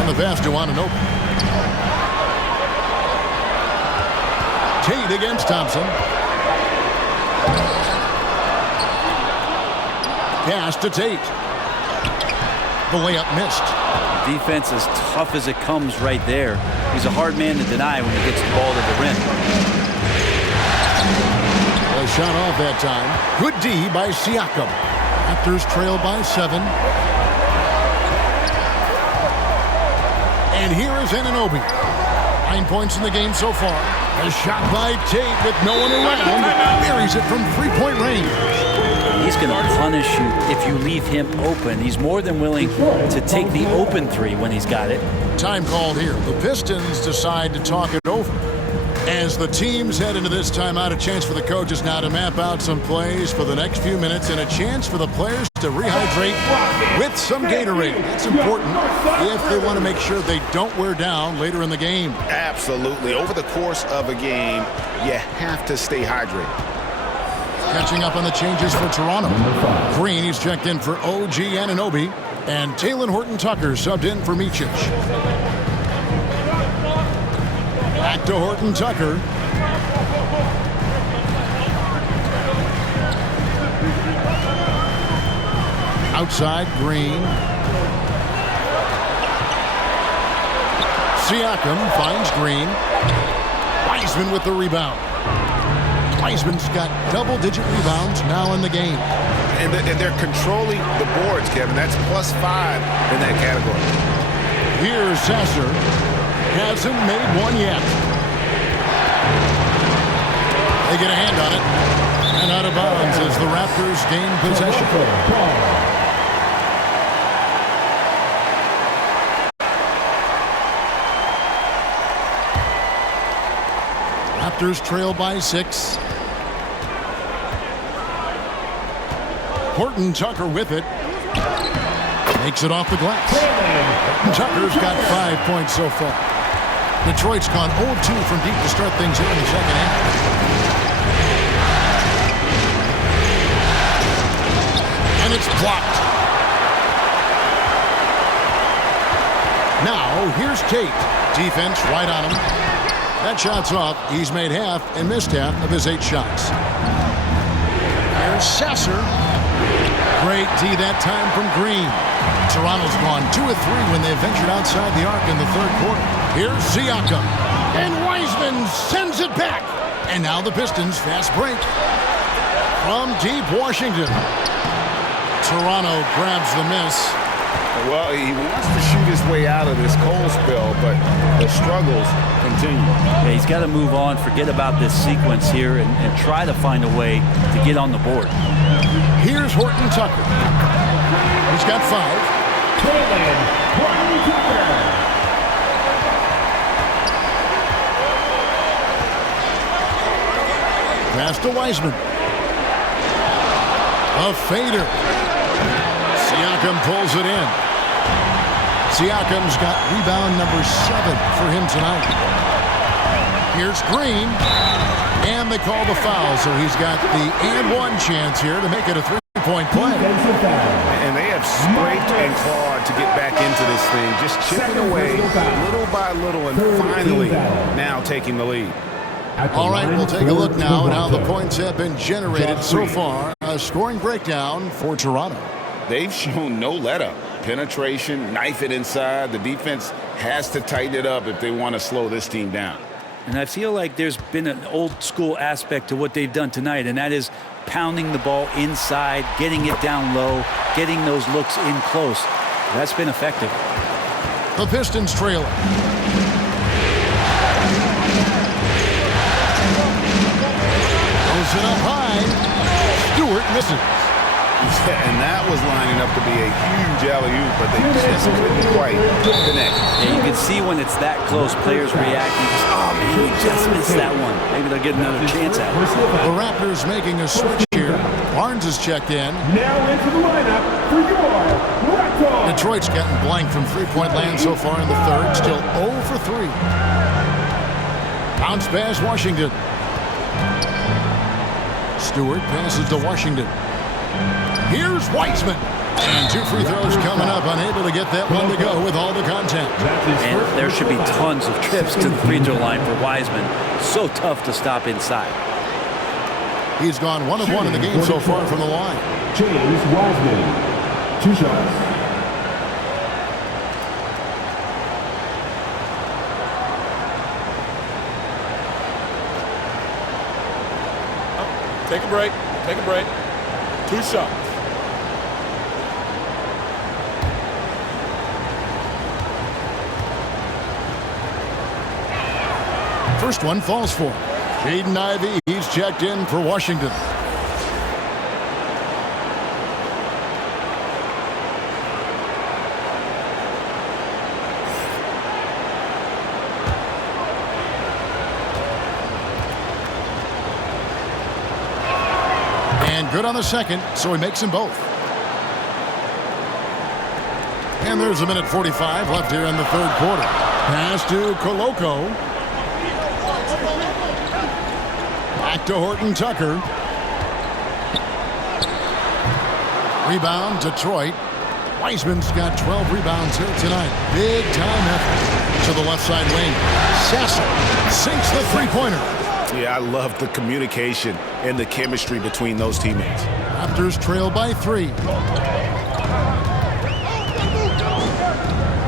And the pass to Anunoby. Tate against Thompson. Pass to Tate. The layup missed. Defense as tough as it comes right there. He's a hard man to deny when he gets the ball to the rim. A shot off that time. Good D by Siakam. Raptors trail by 7. And here is Anunoby. 9 points in the game so far. A shot by Tate with no one around. Buries it from three-point range. He's going to punish you if you leave him open. He's more than willing to take the open 3 when he's got it. Time called here. The Pistons decide to talk it over. As the teams head into this timeout, a chance for the coaches now to map out some plays for the next few minutes and a chance for the players to rehydrate with some Gatorade. That's important if they want to make sure they don't wear down later in the game. Absolutely. Over the course of a game, you have to stay hydrated. Catching up on the changes for Toronto. Green, he's checked in for OG Anunoby. And Talen Horton-Tucker subbed in for Micic. Back to Horton-Tucker. Outside, Green. Siakam finds Green. Wiseman with the rebound. Wiseman's got double-digit rebounds now in the game. And they're controlling the boards, Kevin. That's +5 in that category. Here's Sasser. Hasn't made one yet. They get a hand on it. And out of bounds as the Raptors gain possession. Raptors trail by 6. Horton-Tucker with it. Makes it off the glass. Horton-Tucker's got 5 points so far. Detroit's gone 0-2 from deep to start things here in the second half. And it's blocked. Now, here's Tate. Defense right on him. That shot's off. He's made half and missed half of his 8 shots. Here's Sasser. Great D that time from Green. Toronto's gone 2 of 3 when they ventured outside the arc in the third quarter. Here's Siakam. And Wiseman sends it back. And now the Pistons fast break. From deep Washington. Toronto grabs the miss. Well, he wants to shoot his way out of this cold spell, but the struggles continue. Yeah, he's got to move on, forget about this sequence here, and try to find a way to get on the board. Here's Horton Tucker. He's got 5. Horton Tucker. Pass to Wiseman. A fader. Siakam pulls it in. Siakam's got rebound number 7 for him tonight. Here's Green. And they call the foul, so he's got the and 1 chance here to make it a 3-point play. And they have scraped and clawed to get back into this thing, just chipping away little by little and finally now taking the lead. All right, we'll take a look now at how the points have been generated so far. A scoring breakdown for Toronto. They've shown no let-up. Penetration, knife it inside. The defense has to tighten it up if they want to slow this team down. And I feel like there's been an old-school aspect to what they've done tonight, and that is pounding the ball inside, getting it down low, getting those looks in close. That's been effective. The Pistons trailer. Throws it up high. Stewart misses. And that was lining up to be a huge alley-oop, but they just couldn't quite connect. Yeah, you can see when it's that close, players reacting. Oh, man, he just missed that one. Maybe they'll get another chance at it. The Raptors making a switch here. Barnes is checked in. Now into the lineup for your Raptors. Detroit's gotten blank from three-point land so far in the third. Still 0 for 3. Bounce pass, Washington. Stewart passes to Washington. Here's Wiseman. And 2 free throws coming up. Unable to get that one to go with all the contact. And there should be tons of trips to the free throw line for Wiseman. So tough to stop inside. He's gone 1 of 1 in the game so far from the line. James Wiseman. 2 shots. Take a break. Take a break. 2 shots. First one falls for him. Jaden Ivey, he's checked in for Washington. And good on the second, so he makes them both. And there's 1:45 left here in the third quarter. Pass to Koloko. Back to Horton Tucker. Rebound, Detroit. Wiseman's got 12 rebounds here tonight. Big time effort to the left side wing. Sasser sinks the three-pointer. Yeah, I love the communication and the chemistry between those teammates. Raptors trail by 3.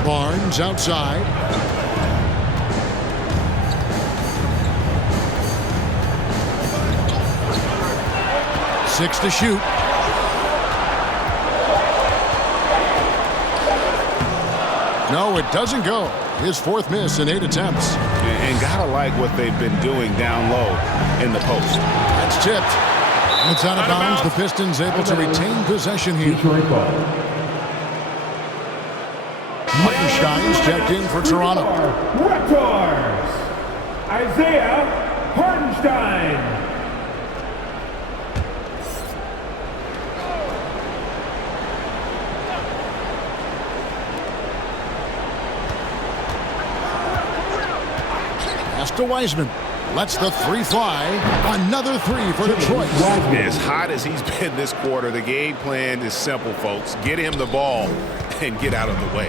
Barnes outside. Six to shoot. No, it doesn't go. His 4th miss in 8 attempts. And gotta like what they've been doing down low in the post. That's tipped. It's out of bounds. The Pistons able to retain possession here. Hartenstein's checked in for Toronto. Raptors. Isaiah Hartenstein. Pass to Wiseman. Lets the 3 fly. Another 3 for Detroit. As hot as he's been this quarter, the game plan is simple, folks. Get him the ball and get out of the way.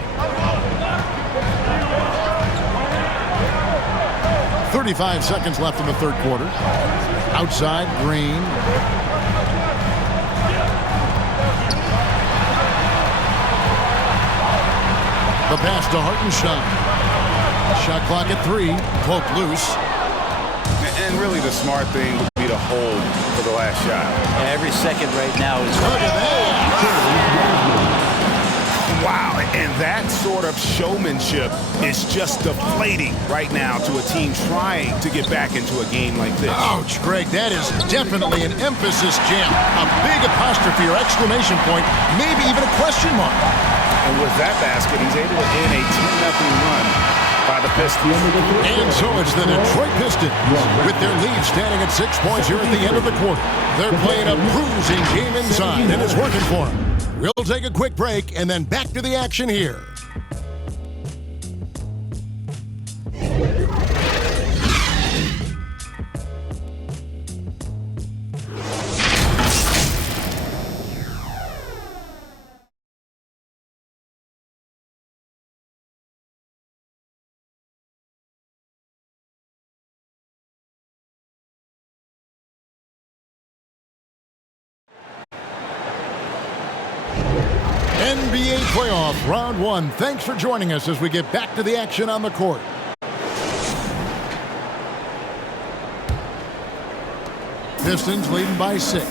35 seconds left in the third quarter. Outside, Green. The pass to Hartenstein. Shot clock at 3. Poke loose. And really the smart thing would be to hold for the last shot. Every second right now is... Look at that. Wow, and that sort of showmanship is just deflating right now to a team trying to get back into a game like this. Ouch, Greg, that is definitely an emphasis jam. A big apostrophe or exclamation point, maybe even a question mark. And with that basket, he's able to end a 10-0 run by the Pistons. And so it's the Detroit Pistons with their lead standing at 6 points here at the end of the quarter. They're playing a bruising game inside, and it's working for them. We'll take a quick break and then back to the action here. NBA playoff round 1. Thanks for joining us as we get back to the action on the court. Pistons leading by 6.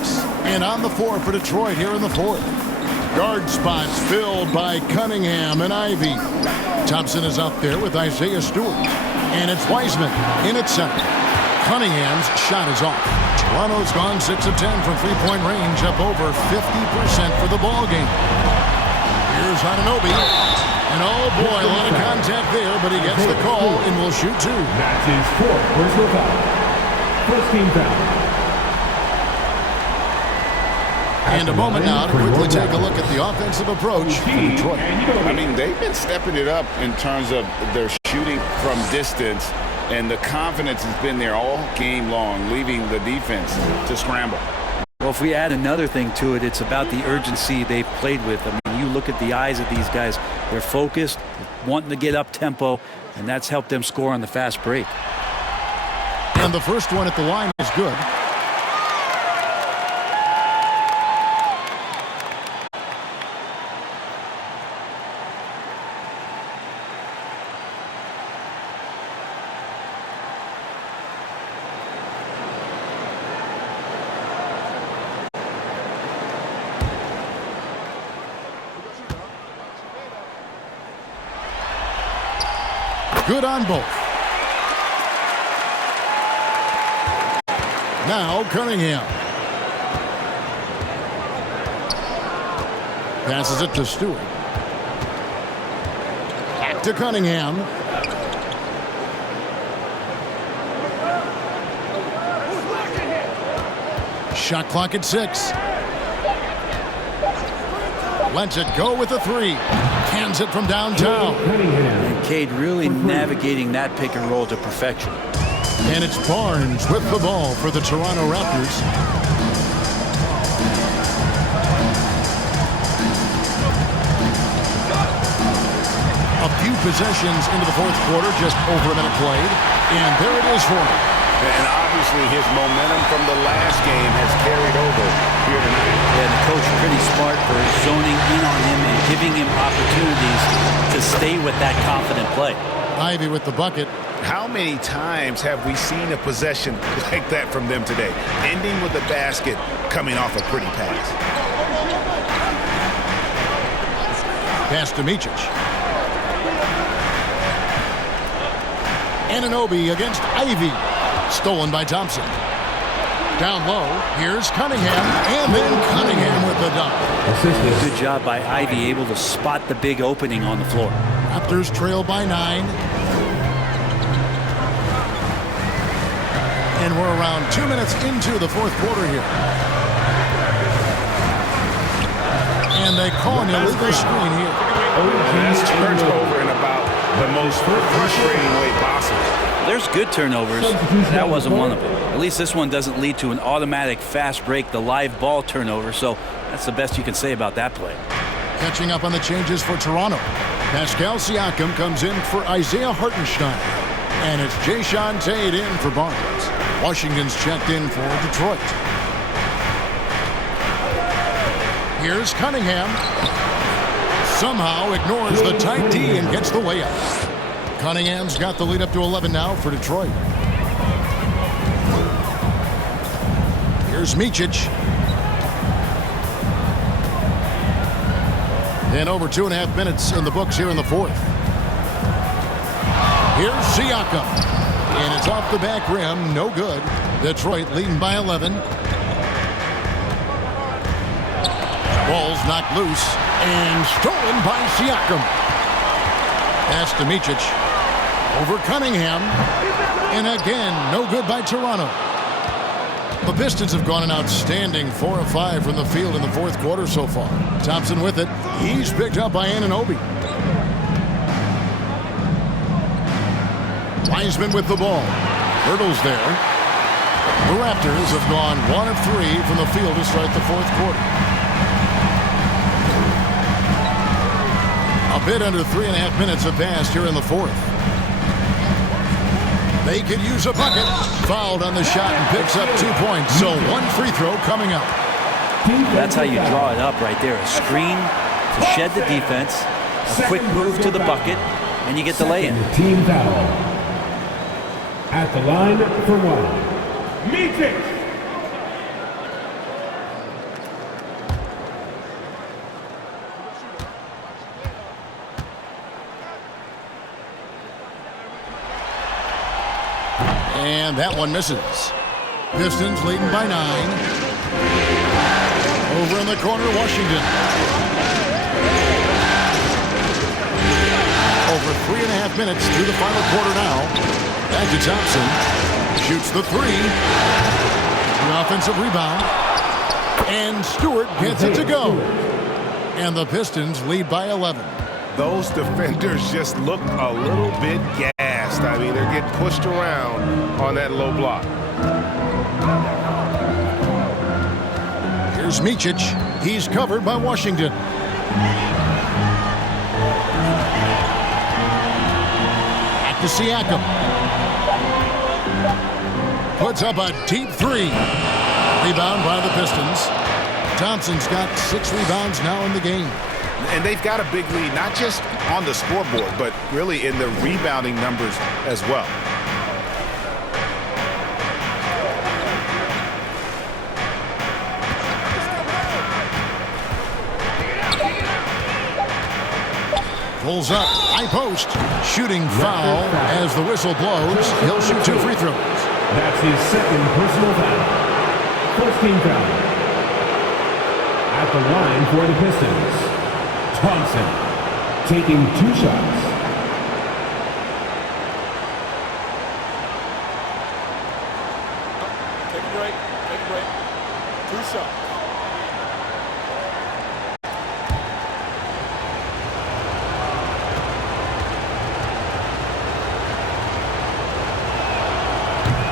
And on the floor for Detroit here in the fourth. Guard spots filled by Cunningham and Ivy. Thompson is out there with Isaiah Stewart. And it's Wiseman in at center. Cunningham's shot is off. Toronto's gone 6 of 10 from three-point range, up over 50% for the ball game. Here's Anunoby. And oh boy, a lot of contact there, but he gets the call and will shoot 2. That's his 4th personal foul. First team foul. And a moment now to quickly take a look at the offensive approach for Detroit. I mean, they've been stepping it up in terms of their shooting from distance, and the confidence has been there all game long, leaving the defense to scramble. Well, if we add another thing to it, it's about the urgency they've played with. I mean, you look at the eyes of these guys. They're focused, wanting to get up tempo, and that's helped them score on the fast break. And the first one at the line is good. Good on both. Now Cunningham. Passes it to Stewart. Back to Cunningham. Shot clock at 6. Lets it go with a 3. Hands it from downtown. And Cade really navigating that pick and roll to perfection. And it's Barnes with the ball for the Toronto Raptors. A few possessions into the fourth quarter, just over a minute played. And there it is for him. And obviously his momentum from the last game has carried over here tonight. Yeah, the coach pretty smart for zoning in on him and giving him opportunities to stay with that confident play. Ivy with the bucket. How many times have we seen a possession like that from them today? Ending with a basket, coming off a pretty pass. Pass to Micic. Anunoby against Ivy. Stolen by Thompson. Down low, here's Cunningham, and then Cunningham with the dunk. Good job by Ivy, able to spot the big opening on the floor. Raptors trail by 9. And we're around 2 minutes into the fourth quarter here. And they call an illegal screen here. That's turnover in about the most frustrating way possible. There's good turnovers. That wasn't one of them. At least this one doesn't lead to an automatic fast break, the live ball turnover, so that's the best you can say about that play. Catching up on the changes for Toronto. Pascal Siakam comes in for Isaiah Hartenstein. And it's Jayshawn Tate in for Barnes. Washington's checked in for Detroit. Here's Cunningham. Somehow ignores the tight D and gets the layup. Cunningham's got the lead up to 11 now for Detroit. Here's Micic. And over 2.5 minutes in the books here in the fourth. Here's Siakam. And it's off the back rim. No good. Detroit leading by 11. Ball's knocked loose and stolen by Siakam. Pass to Micic. Over Cunningham. And again, no good by Toronto. The Pistons have gone an outstanding 4 of 5 from the field in the fourth quarter so far. Thompson with it. He's picked up by Anunoby. Wiseman with the ball. Hurdle's there. The Raptors have gone 1 of 3 from the field to start the fourth quarter. A bit under 3.5 minutes have passed here in the fourth. They could use a bucket. Fouled on the shot and picks up 2 points. So 1 free throw coming up. That's how you draw it up right there. A screen to shed the defense, a quick move to the bucket, and you get the lay-in. Team foul. At the line for 1. Micic. And that one misses. Pistons leading by 9. Over in the corner, Washington. Over 3.5 minutes through the final quarter now. Back to Thompson. Shoots the 3. The offensive rebound. And Stewart gets it to go. And the Pistons lead by 11. Those defenders just look a little bit gassed. I mean, they're getting pushed around on that low block. Here's Micic. He's covered by Washington. Back to Siakam. Puts up a deep 3. Rebound by the Pistons. Thompson's got 6 rebounds now in the game. And they've got a big lead, not just on the scoreboard, but really in the rebounding numbers as well. Pulls up, high post, shooting foul as the whistle blows. He'll shoot 2 free throws. That's his second personal foul. First team foul. At the line for the Pistons, Thompson taking 2 shots. Take a break. Take a break. 2 shots.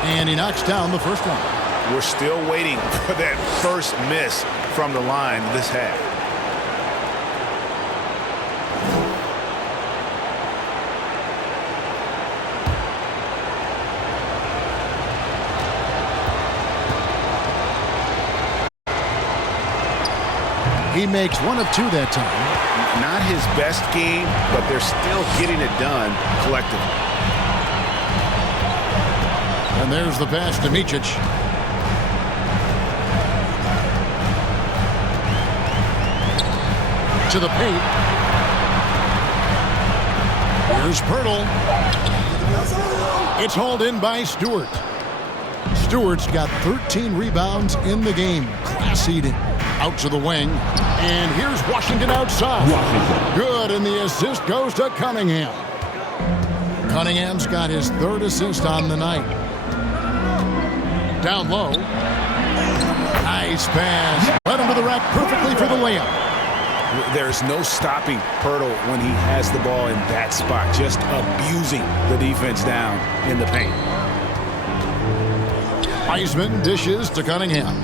And he knocks down the first one. We're still waiting for that first miss from the line this half. He makes 1 of 2 that time. Not his best game, but they're still getting it done collectively. And there's the pass to Micic. To the paint. Here's Pirtle. It's hauled in by Stewart. Stewart's got 13 rebounds in the game. Class eating. Out to the wing. And here's Washington outside. Good, and the assist goes to Cunningham. Cunningham's got his 3rd assist on the night. Down low. Nice pass. Led him to the rack perfectly for the layup. There's no stopping Pirtle when he has the ball in that spot. Just abusing the defense down in the paint. Wiseman dishes to Cunningham.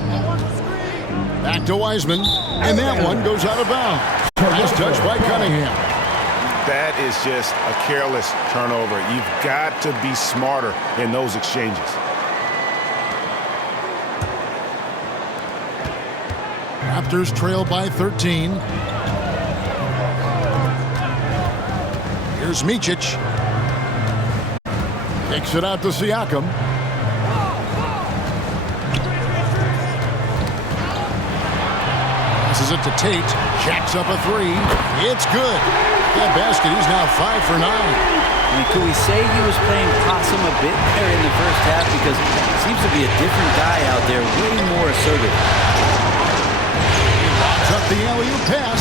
Back to Wiseman. And that one goes out of bounds. Nice touch by Cunningham. That is just a careless turnover. You've got to be smarter in those exchanges. Raptors trail by 13. Here's Micic. Takes it out to Siakam. Passes it to Tate. Jacks up a three. It's good. That basket, he's now 5 for 9. I mean, could we say he was playing possum a bit there in the first half? Because it seems to be a different guy out there, way more assertive. He lobs up the alley-oop pass.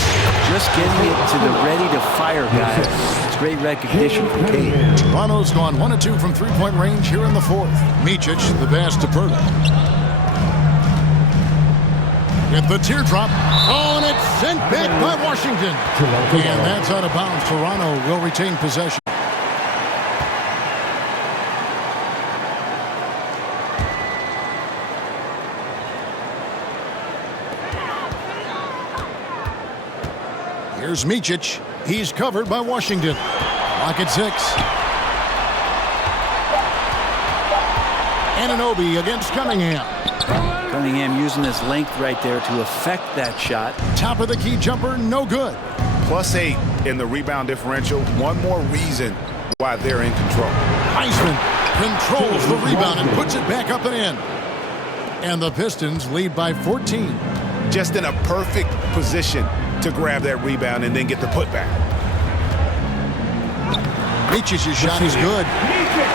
Just getting it to the ready-to-fire guy. It's great recognition from Kate. Toronto's gone 1 of 2 from three-point range here in the fourth. Micic, the pass to Purtle. Get the teardrop. Oh, and it's sent back by Washington. And that's out of bounds. Toronto will retain possession. Here's Micic. He's covered by Washington. Clock at 6. Anunoby against Cunningham. Cunningham using his length right there to affect that shot. Top of the key jumper, no good. +8 in the rebound differential. One more reason why they're in control. Heisman controls the rebound and puts it back up and in. And the Pistons lead by 14. Just in a perfect position to grab that rebound and then get the putback. Micic's shot is good.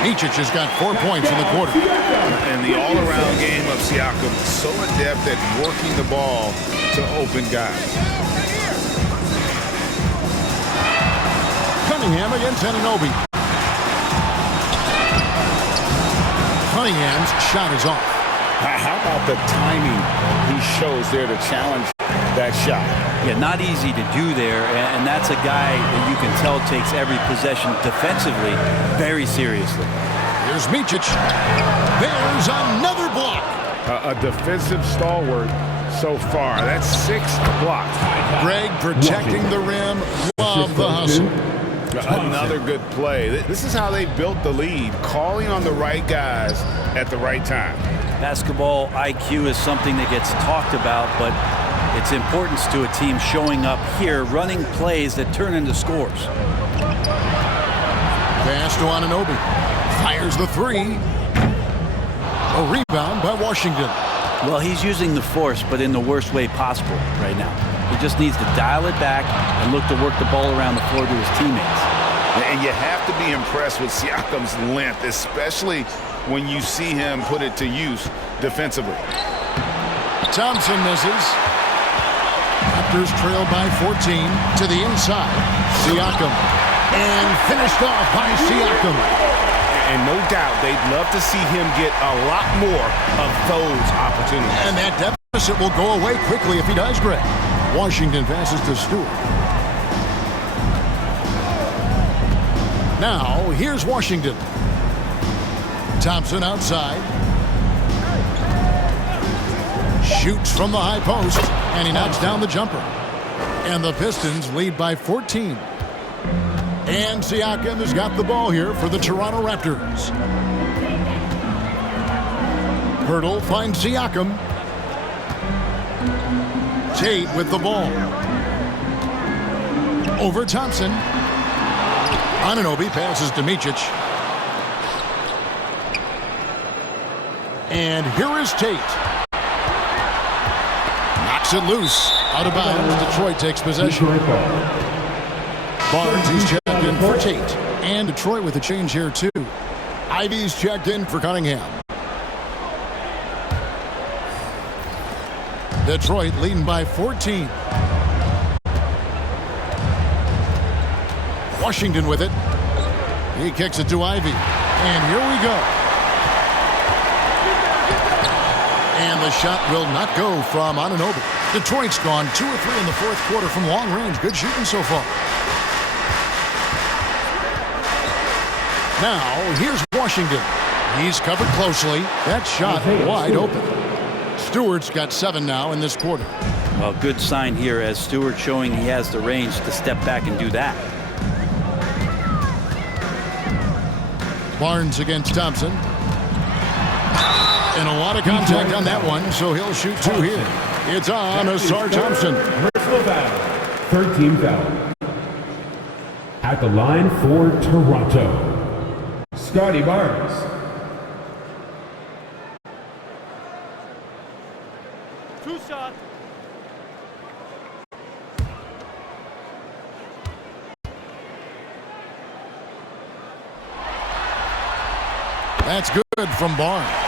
Micic has got 4 points in the quarter. And the all-around game of Siakam, so adept at working the ball to open guys. Cunningham against Anunoby. Cunningham's shot is off. How about the timing he shows there to challenge that shot? Yeah, not easy to do there, and that's a guy that you can tell takes every possession defensively very seriously. Here's Micic. There's another block. A defensive stalwart so far. That's 6 blocks. Greg protecting the rim. Love the hustle. Another good play. This is how they built the lead, calling on the right guys at the right time. Basketball IQ is something that gets talked about, but its importance to a team showing up here, running plays that turn into scores. Pass to Anunoby. Fires the three. A rebound by Washington. Well, he's using the force, but in the worst way possible right now. He just needs to dial it back and look to work the ball around the floor to his teammates. And you have to be impressed with Siakam's length, especially when you see him put it to use defensively. Thompson misses. Raptors trail by 14 to the inside. Siakam. And finished off by Siakam. And no doubt they'd love to see him get a lot more of those opportunities. And that deficit will go away quickly if he does, Greg. Washington passes to Stewart. Now, here's Washington. Thompson outside. Shoots from the high post, and he knocks down the jumper. And the Pistons lead by 14. And Siakam has got the ball here for the Toronto Raptors. Hurdle finds Siakam. Tate with the ball. Over Thompson. Anunoby passes to Micic. And here is Tate. Knocks it loose. Out of bounds. Detroit takes possession. Barnes, he's checked in for Tate. And Detroit with a change here, too. Ivy's checked in for Cunningham. Detroit leading by 14. Washington with it. He kicks it to Ivy. And here we go. And the shot will not go from Anunoby. Detroit's gone 2 or 3 in the fourth quarter from long range. Good shooting so far. Now, here's Washington. He's covered closely. That shot wide open. Stewart's got 7 now in this quarter. Well, good sign here as Stewart showing he has the range to step back and do that. Barnes against Thompson. And a lot of contact on that one, so he'll shoot 2 here. It's on Asar Thompson. Personal foul. Third team foul. At the line for Toronto, Scotty Barnes. Two shots. That's good from Barnes.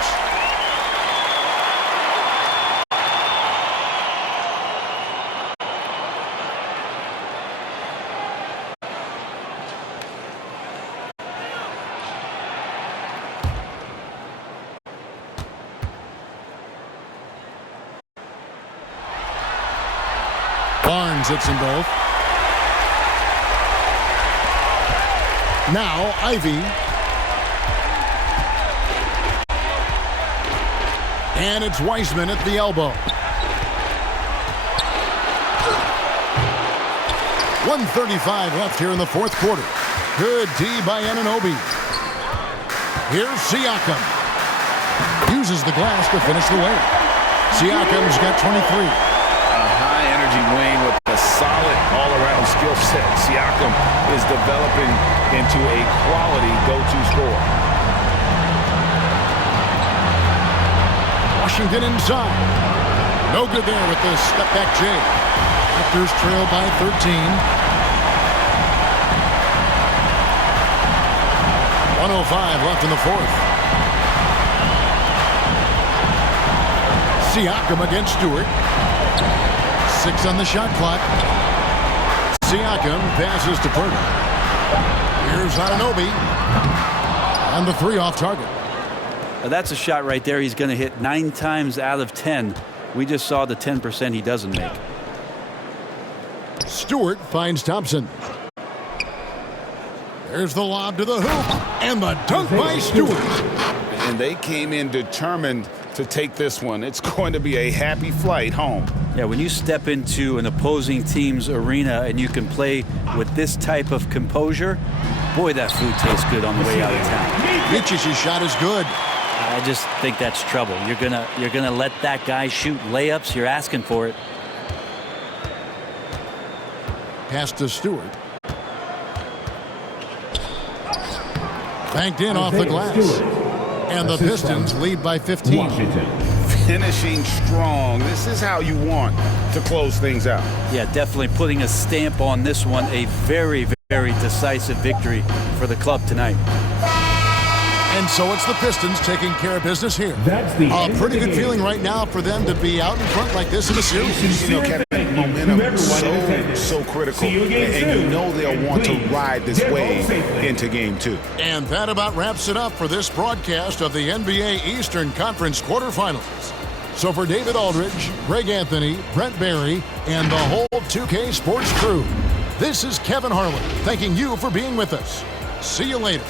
Barnes hits them both. Now Ivy. And it's Wiseman at the elbow. 1:35 left here in the fourth quarter. Good D by Anunoby. Here's Siakam. Uses the glass to finish the way. Siakam's got 23. High-energy wing with a solid all-around skill set. Siakam is developing into a quality go-to scorer. Washington inside. No good there with the step-back J. Raptors trail by 13. 1:05 left in the fourth. Siakam against Stewart. 6 on the shot clock. Siakam passes to Purdy. Here's Anunoby. And the 3 off target. Now that's a shot right there he's going to hit 9 times out of 10. We just saw the 10% he doesn't make. Stewart finds Thompson. There's the lob to the hoop. And the dunk by Stewart. And they came in determined to take this one. It's going to be a happy flight home. Yeah, when you step into an opposing team's arena and you can play with this type of composure, boy, that food tastes good on the way out of town. Mitch's shot is good. I just think that's trouble. You're gonna let that guy shoot layups. You're asking for it. Pass to Stewart. Banked in off the glass. And the Pistons lead by 15. Washington. Finishing strong. This is how you want to close things out. Yeah, definitely putting a stamp on this one. A very, very decisive victory for the club tonight. And so it's the Pistons taking care of business here. That's the a pretty good feeling right now for them to be out in front like this in the series. You know, Kevin, momentum so critical. And you know they'll want to ride this wave into game 2. And that about wraps it up for this broadcast of the NBA Eastern Conference quarterfinals. So for David Aldridge, Greg Anthony, Brent Barry, and the whole 2K Sports crew, this is Kevin Harlan thanking you for being with us. See you later.